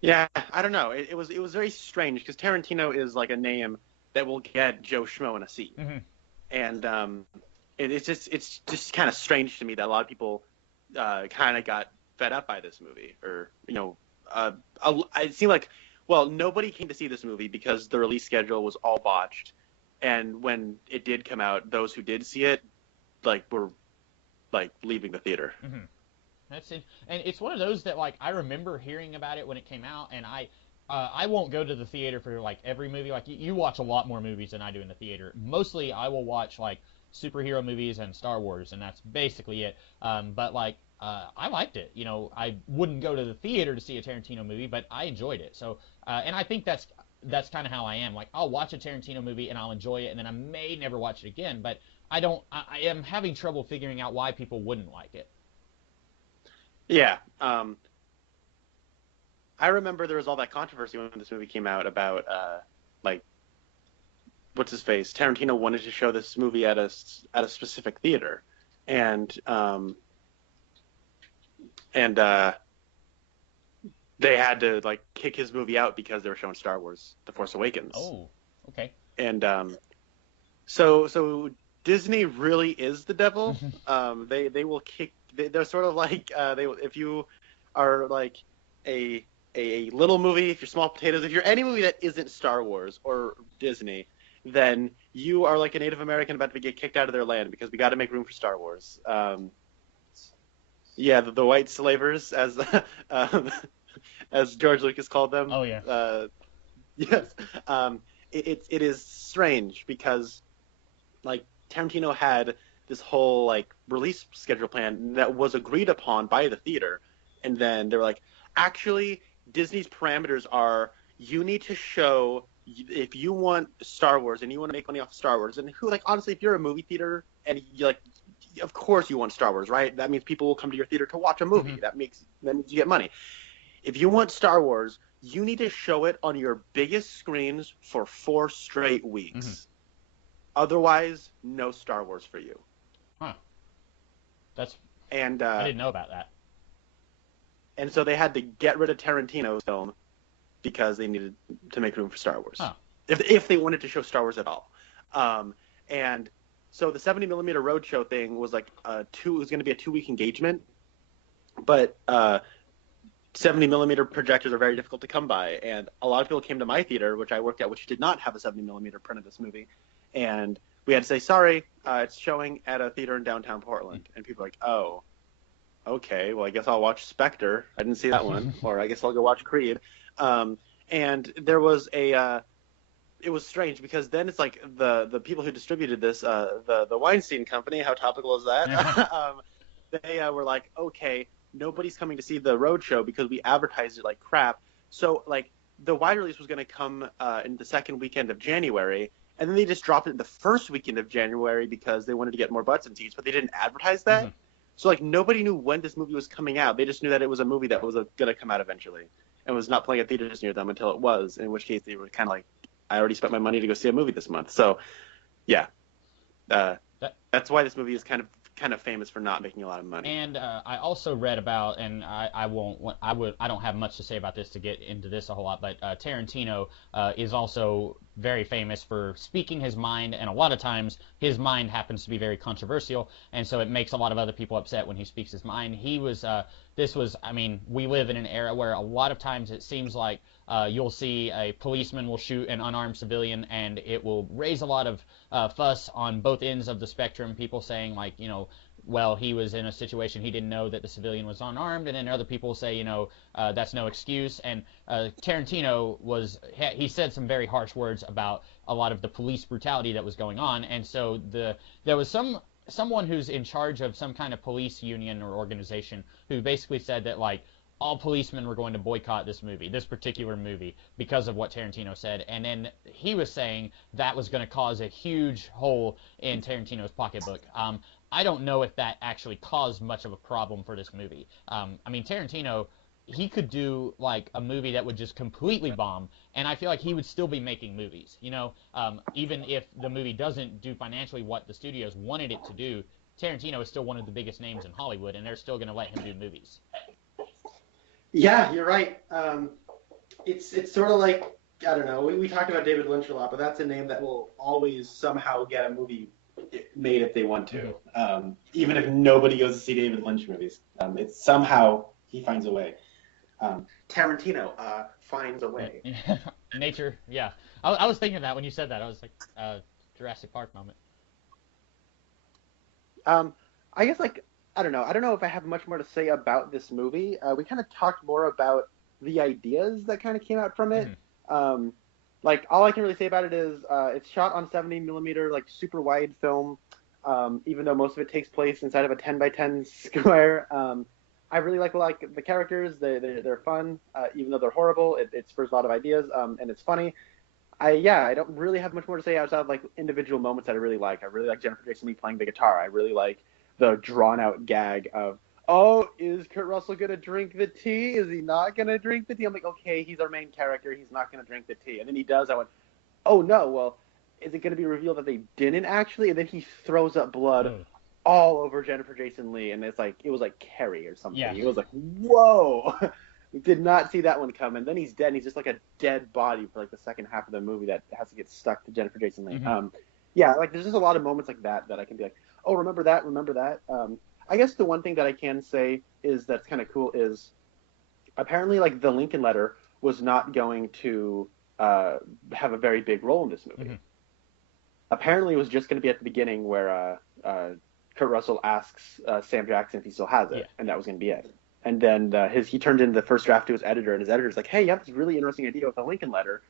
Yeah, I don't know. It was very strange because Tarantino is like a name that will get Joe Schmo in a seat, and it's just kind of strange to me that a lot of people kind of got fed up by this movie, or it seemed like, well, nobody came to see this movie because the release schedule was all botched, and when it did come out, those who did see it were leaving the theater. That's it. And it's one of those that like I remember hearing about it when it came out, and I won't go to the theater for like every movie. Like you watch a lot more movies than I do in the theater. Mostly I will watch like superhero movies and Star Wars, and that's basically it. But like I liked it. I wouldn't go to the theater to see a Tarantino movie, but I enjoyed it. So and I think that's kind of how I am. Like I'll watch a Tarantino movie and I'll enjoy it, and then I may never watch it again. But I am having trouble figuring out why people wouldn't like it. Yeah. I remember there was all that controversy when this movie came out about, what's his face? Tarantino wanted to show this movie at a specific theater, and they had to kick his movie out because they were showing Star Wars: The Force Awakens. Oh, okay. And so Disney really is the devil. They will kick. They're sort of like if you are like a little movie, if you're Small Potatoes, if you're any movie that isn't Star Wars or Disney, then you are like a Native American about to get kicked out of their land because we got to make room for Star Wars. Yeah, the white slavers, as as George Lucas called them. Oh yeah. Yes. It is strange because Tarantino had this whole release schedule plan that was agreed upon by the theater, and then they were like, actually, Disney's parameters are you need to show if you want Star Wars and you want to make money off of Star Wars, and who like honestly, if you're a movie theater and you like, of course you want Star Wars, right? That means people will come to your theater to watch a movie. Mhm. That means you get money. If you want Star Wars, you need to show it on your biggest screens for 4 straight weeks. Mhm. Otherwise, no Star Wars for you. Huh. That's And I didn't know about that. and so they had to get rid of Tarantino's film because they needed to make room for Star Wars. Huh. If they wanted to show Star Wars at all. And so the 70mm Roadshow thing was like it was going to be a 2-week engagement, but 70mm projectors are very difficult to come by, and a lot of people came to my theater, which I worked at, which did not have a 70mm print of this movie, and we had to say, sorry, it's showing at a theater in downtown Portland, and people were like, oh, okay, well, I guess I'll watch Spectre. I didn't see that one, or I guess I'll go watch Creed. And there was it was strange because then it's like the people who distributed this, the Weinstein Company, how topical is that? They were like, okay, nobody's coming to see the Roadshow because we advertised it like crap. So like the wide release was going to come in the second weekend of January, and then they just dropped it in the first weekend of January because they wanted to get more butts and seats, but they didn't advertise that. Mhm. So like nobody knew when this movie was coming out. They just knew that it was a movie that was going to come out eventually, and was not playing at theaters near them until it was. In which case they were kind of like, I already spent my money to go see a movie this month. So yeah, that's why this movie is kind of famous for not making a lot of money. And I also read about, and I don't have much to say about this to get into this a whole lot, but Tarantino is also very famous for speaking his mind, and a lot of times his mind happens to be very controversial, and so it makes a lot of other people upset when he speaks his mind. I mean, we live in an era where a lot of times it seems like you'll see a policeman will shoot an unarmed civilian, and it will raise a lot of fuss on both ends of the spectrum, people saying like, well, he was in a situation he didn't know that the civilian was unarmed, and then other people say, that's no excuse. And Tarantino he said some very harsh words about a lot of the police brutality that was going on, and so there was someone who's in charge of some kind of police union or organization who basically said that like all policemen were going to boycott this particular movie, because of what Tarantino said. And then he was saying that was going to cause a huge hole in Tarantino's pocketbook. I don't know if that actually caused much of a problem for this movie. I mean, Tarantino, he could do like a movie that would just completely bomb, and I feel like he would still be making movies. Even if the movie doesn't do financially what the studios wanted it to do, Tarantino is still one of the biggest names in Hollywood, and they're still going to let him do movies. Yeah, you're right. It's sort of like, I don't know, we talked about David Lynch a lot, but that's a name that will always somehow get a movie made if they want to. Even if nobody goes to see David Lynch movies, it's somehow he finds a way. Tarantino finds a way. Nature, yeah. I was thinking that when you said that. I was like, Jurassic Park moment. I guess like, I don't know if I have much more to say about this movie. We kind of talked more about the ideas that kind of came out from it. Mm-hmm. Like all I can really say about it is it's shot on 70mm, like super wide film. Even though most of it takes place inside of a 10x10 square. I really like the characters. They're fun, even though they're horrible. It spurs a lot of ideas, and it's funny. I don't really have much more to say outside of like individual moments that I really like. I really like Jennifer Jason Leigh playing the guitar. I really like the drawn out gag of, oh, is Kurt Russell going to drink the tea? Is he not going to drink the tea? I'm like, okay, he's our main character. He's not going to drink the tea. And then he does. I went, oh, no, well, is it going to be revealed that they didn't actually? And then he throws up blood all over Jennifer Jason Leigh. And it was like Carrie or something. Yeah. It was like, whoa. Did not see that one come. And then he's dead. And he's just like a dead body for like the second half of the movie that has to get stuck to Jennifer Jason Leigh. Mm-hmm. Like there's just a lot of moments like that I can be like, oh, remember that. I guess the one thing that I can say is that's kind of cool is apparently like the Lincoln letter was not going to have a very big role in this movie. Mm-hmm. Apparently it was just going to be at the beginning where Kurt Russell asks Sam Jackson if he still has it, and that was going to be it. And then he turned in the first draft to his editor, and his editor's like, hey, you have this really interesting idea with the Lincoln letter.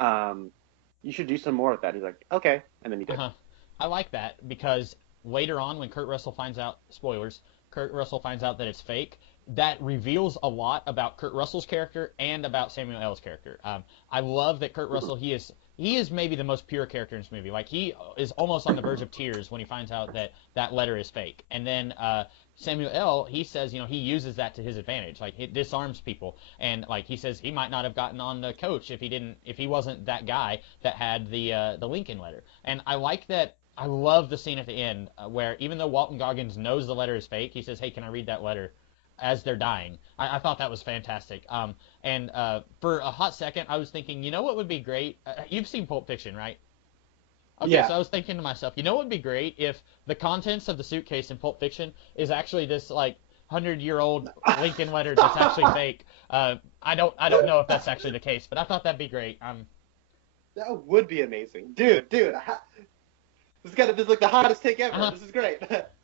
You should do some more with that. He's like, okay, and then he did. Uh-huh. I like that because later on when Kurt Russell finds out, spoilers, Kurt Russell finds out that it's fake, that reveals a lot about Kurt Russell's character and about Samuel L's character. I love that Kurt Russell, he is maybe the most pure character in this movie. Like, he is almost on the verge of tears when he finds out that that letter is fake. And then Samuel L., he says, he uses that to his advantage. Like, it disarms people. And, like, he says he might not have gotten on the coach if he wasn't that guy that had the Lincoln letter. And I like that. I love the scene at the end where even though Walton Goggins knows the letter is fake, he says, "Hey, can I read that letter?" as they're dying. I thought that was fantastic. And for a hot second, I was thinking, what would be great? You've seen Pulp Fiction, right? Okay, Yeah. so I was thinking to myself, what would be great if the contents of the suitcase in Pulp Fiction is actually this, like, 100-year-old Lincoln letter that's actually fake. I don't know if that's actually the case, but I thought that'd be great. That would be amazing. Dude. This is like the hottest take ever. Uh-huh. This is great.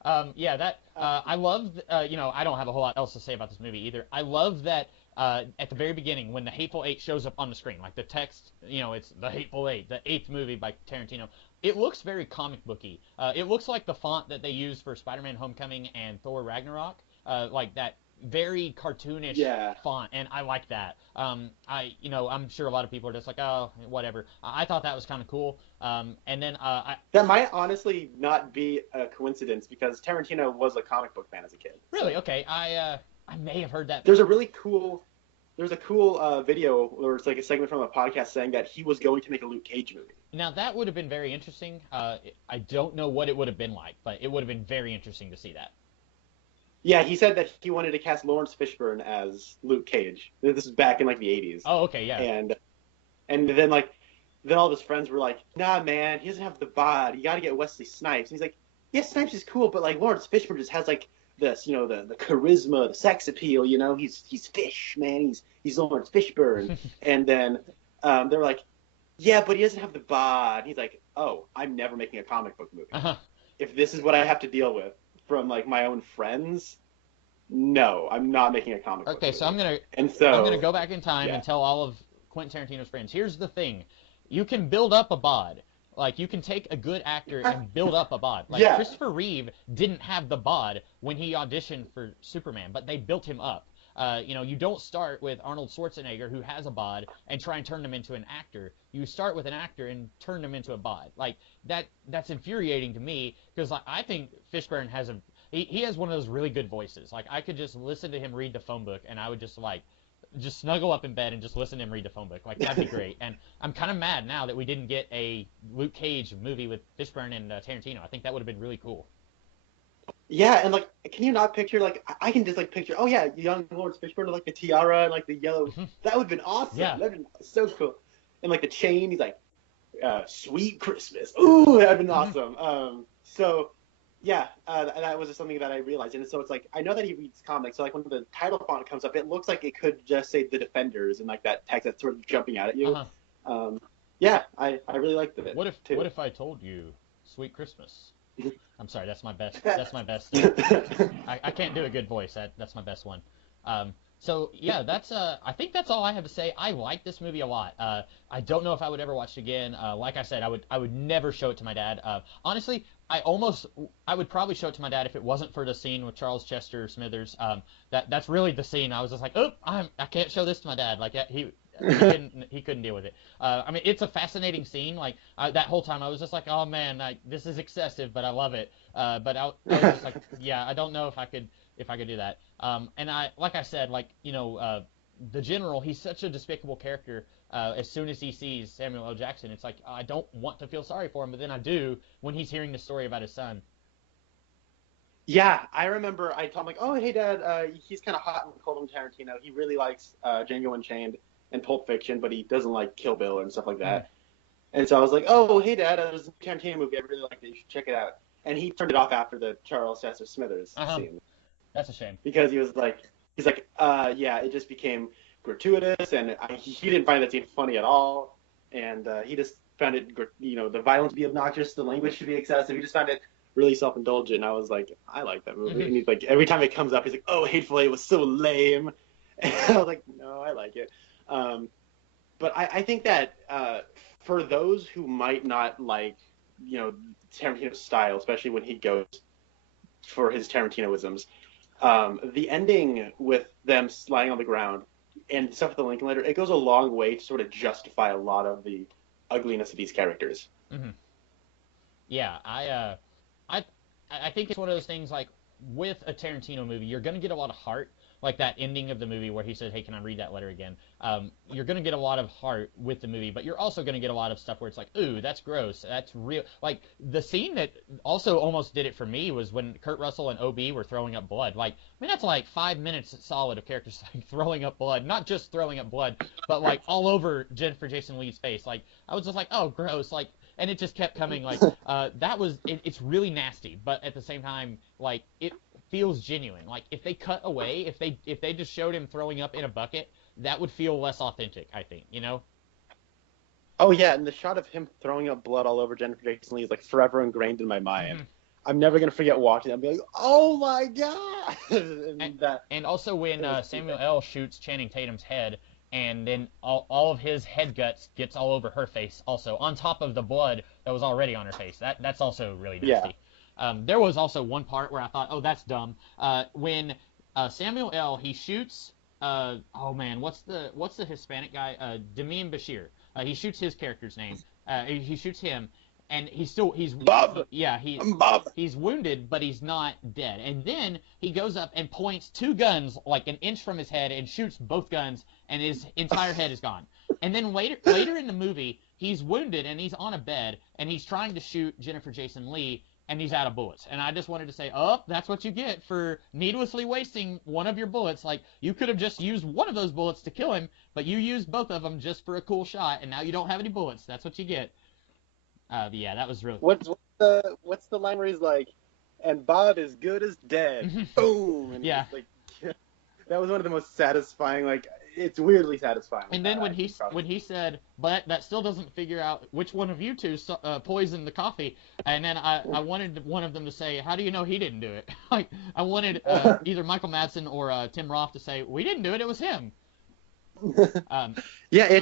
I love, I don't have a whole lot else to say about this movie either. I love that at the very beginning when the Hateful Eight shows up on the screen, like the text, it's the Hateful Eight, the eighth movie by Tarantino. It looks very comic booky. It looks like the font that they use for Spider-Man: Homecoming and Thor: Ragnarok, like that very cartoonish font, and I like that. I'm sure a lot of people are just like, oh, whatever. I thought that was kind of cool. And then that might honestly not be a coincidence because Tarantino was a comic book fan as a kid. Really? So. Okay. I may have heard that. There's a cool video where it's like a segment from a podcast saying that he was going to make a Luke Cage movie. Now that would have been very interesting. I don't know what it would have been like, but it would have been very interesting to see that. Yeah, he said that he wanted to cast Lawrence Fishburne as Luke Cage. This is back in like the 80s. Oh, okay, yeah. And then all of his friends were like, "Nah, man, he doesn't have the bod. You got to get Wesley Snipes." And he's like, "Yeah, Snipes is cool, but like Lawrence Fishburne just has like this, the charisma, the sex appeal. He's fish, man. He's Lawrence Fishburne." And then they're like, "Yeah, but he doesn't have the bod." He's like, "Oh, I'm never making a comic book movie. Uh-huh. If this is what I have to deal with from like my own friends, no, I'm not making a comic book movie." Okay, so I'm gonna go back in time and tell all of Quentin Tarantino's friends. Here's the thing: you can build up a bod. Like, you can take a good actor and build up a bod. Like, Christopher Reeve didn't have the bod when he auditioned for Superman, but they built him up. You don't start with Arnold Schwarzenegger, who has a bod, and try and turn him into an actor. You start with an actor and turn him into a bod. Like, that's infuriating to me, because I think Fishburne has he has one of those really good voices. Like, I could just listen to him read the phone book, and I would just snuggle up in bed and just listen to him read the phone book. Like, that'd be great. And I'm kind of mad now that we didn't get a Luke Cage movie with Fishburne and Tarantino. I think that would have been really cool. Yeah, and like, can you not picture, like, I can just like picture, oh yeah, young Lawrence Fishburne with like the tiara and like the yellow. That would have been awesome. Yeah. That'd been so cool. And like the chain, he's like, "Sweet Christmas." Ooh, that'd been awesome. So yeah, that was just something that I realized. And so it's like, I know that he reads comics, so like when the title font comes up, it looks like it could just say The Defenders and like that text that's sort of jumping out at you. Yeah, I really liked it. What if I told you Sweet Christmas? I'm sorry, that's my best. I can't do a good voice. That's my best one. So yeah, I think that's all I have to say. I like this movie a lot. I don't know if I would ever watch it again. Like I said, I would never show it to my dad. Honestly, I would probably show it to my dad if it wasn't for the scene with Charles Chester Smithers. That's really the scene. I was just like, oh, I can't show this to my dad. Like, he couldn't deal with it. I mean, it's a fascinating scene. Like, that whole time I was just like, oh man, this is excessive, but I love it. But I was just like, yeah, I don't know if I could do that. And like I said, the general, he's such a despicable character. As soon as he sees Samuel L. Jackson, it's like, I don't want to feel sorry for him, but then I do when he's hearing the story about his son. Yeah, I remember I told him, like, oh, hey, Dad, he's kind of hot and cold on Tarantino. He really likes Django Unchained and Pulp Fiction, but he doesn't like Kill Bill and stuff like that. And so I was like, oh, hey, Dad, there's a Tarantino movie. I really like it. You should check it out. And he turned it off after the Charles Chester Smithers scene. That's a shame. Because he's like, yeah, it just became gratuitous, and he didn't find that scene funny at all. And he just found it, the violence to be obnoxious, the language to be excessive. He just found it really self-indulgent. And I was like, I like that movie. And he's like, every time it comes up, he's like, oh, Hateful Eight was so lame. And I was like, no, I like it. But I think that for those who might not like, Tarantino's style, especially when he goes for his Tarantinoisms, The ending with them lying on the ground and stuff with the Lincoln letter, it goes a long way to sort of justify a lot of the ugliness of these characters. Hmm. Yeah, I I think it's one of those things like with a Tarantino movie, you're gonna get a lot of heart, like that ending of the movie where he said, "Hey, can I read that letter again?" You're gonna get a lot of heart with the movie, but you're also gonna get a lot of stuff where it's like, "Ooh, that's gross. That's real." Like the scene that also almost did it for me was when Kurt Russell and OB were throwing up blood. Like, I mean, that's like 5 minutes solid of characters like throwing up blood, not just throwing up blood, but like all over Jennifer Jason Leigh's face. Like, I was just like, "Oh, gross!" Like, and it just kept coming. Like, it's really nasty, but at the same time, like it feels genuine. Like if they cut away, if they just showed him throwing up in a bucket, that would feel less authentic, I think, you know? Oh yeah, and the shot of him throwing up blood all over Jennifer Jason Leigh is like forever ingrained in my mind. Mhm. I'm never gonna forget watching that and be like, "Oh my god!" And, that and also when it was Samuel L. shoots Channing Tatum's head, and then all of his head guts gets all over her face, also on top of the blood that was already on her face. That's also really yeah. nasty. There was also one part where I thought, oh, that's dumb. When Samuel L. he shoots, oh man, what's the Hispanic guy? Demian Bashir. He shoots his character's name. He shoots him, and he's Bob, yeah I'm Bob. he's wounded, but he's not dead. And then he goes up and points two guns like an inch from his head and shoots both guns, and his entire head is gone. And then later in the movie, he's wounded and he's on a bed and he's trying to shoot Jennifer Jason Leigh, and he's out of bullets. And I just wanted to say, oh, that's what you get for needlessly wasting one of your bullets. Like, you could have just used one of those bullets to kill him, but you used both of them just for a cool shot, and now you don't have any bullets. That's what you get. Yeah, that was really... What's the line where he's like, "And Bob is good as dead." Boom. And Yeah. Like, that was one of the most satisfying. Like, it's weirdly satisfying. And then when he said, but that still doesn't figure out which one of you two poisoned the coffee, and then I wanted one of them to say, how do you know he didn't do it? Like, I wanted either Michael Madsen or Tim Roth to say, we didn't do it, it was him. Yeah,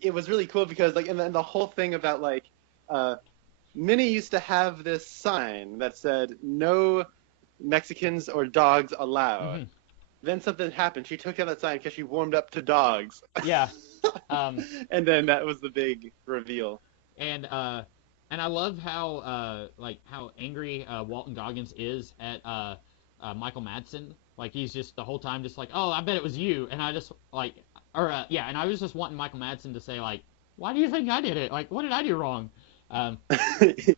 it was really cool because like, and then the whole thing about like, Minnie used to have this sign that said no Mexicans or dogs allowed. Mhm. Then something happened. She took down that sign because she warmed up to dogs. Yeah. And then that was the big reveal. And I love how how angry Walton Goggins is at Michael Madsen. Like, he's just the whole time just like, oh, I bet it was you. And I just like, and I was just wanting Michael Madsen to say like, why do you think I did it? Like, what did I do wrong?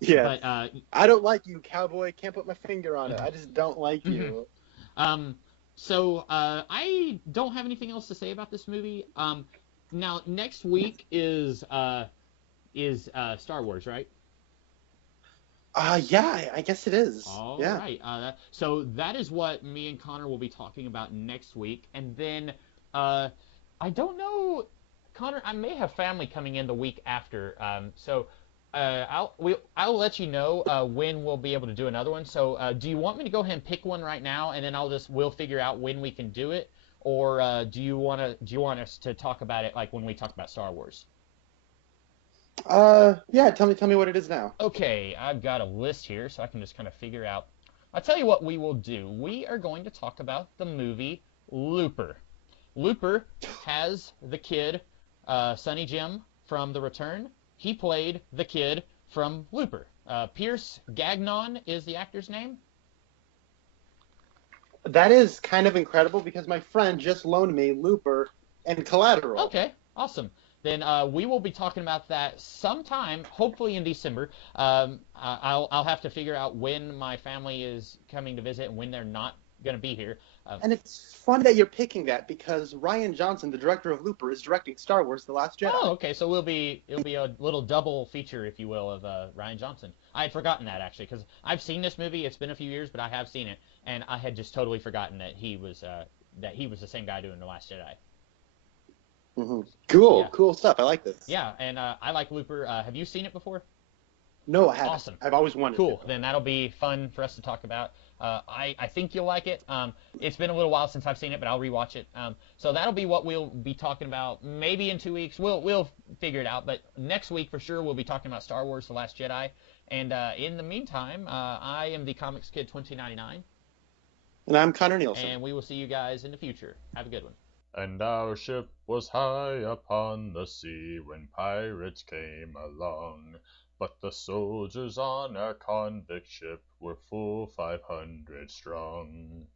Yeah. But I don't like you, cowboy. Can't put my finger on it. I just don't like you. So I don't have anything else to say about this movie. Now next week is Star Wars, right? Yeah, I guess it is. All yeah. right. So that is what me and Connor will be talking about next week, and then I don't know, Connor. I may have family coming in the week after. So I'll let you know when we'll be able to do another one. So do you want me to go ahead and pick one right now, and then we'll figure out when we can do it, or do you want us to talk about it like when we talk about Star Wars? Yeah. Tell me what it is now. Okay, I've got a list here, so I can just kind of figure out. I'll tell you what we will do. We are going to talk about the movie Looper. Looper has the kid, Sonny Jim from The Return. He played the kid from Looper. Pierce Gagnon is the actor's name. That is kind of incredible because my friend just loaned me Looper and Collateral. Okay, awesome. Then we will be talking about that sometime, hopefully in December. I'll have to figure out when my family is coming to visit and when they're not going to be here. And it's fun that you're picking that because Rian Johnson, the director of Looper, is directing Star Wars: The Last Jedi. Oh, okay. So it'll be a little double feature, if you will, of Rian Johnson. I had forgotten that actually because I've seen this movie. It's been a few years, but I have seen it, and I had just totally forgotten that he was the same guy doing The Last Jedi. Mm-hmm. Cool, Yeah. Cool stuff. I like this. Yeah, and I like Looper. Have you seen it before? No, I haven't. Awesome. I've always wanted Cool. to. Then that'll be fun for us to talk about. I think you'll like it. It's been a little while since I've seen it, but I'll rewatch it. So that'll be what we'll be talking about. Maybe in 2 weeks. We'll figure it out. But next week for sure we'll be talking about Star Wars: The Last Jedi. And in the meantime, I am the Comics Kid 2099. And I'm Connor Nielsen. And we will see you guys in the future. Have a good one. And our ship was high upon the sea when pirates came along. But the soldiers on our convict ship were full 500 strong.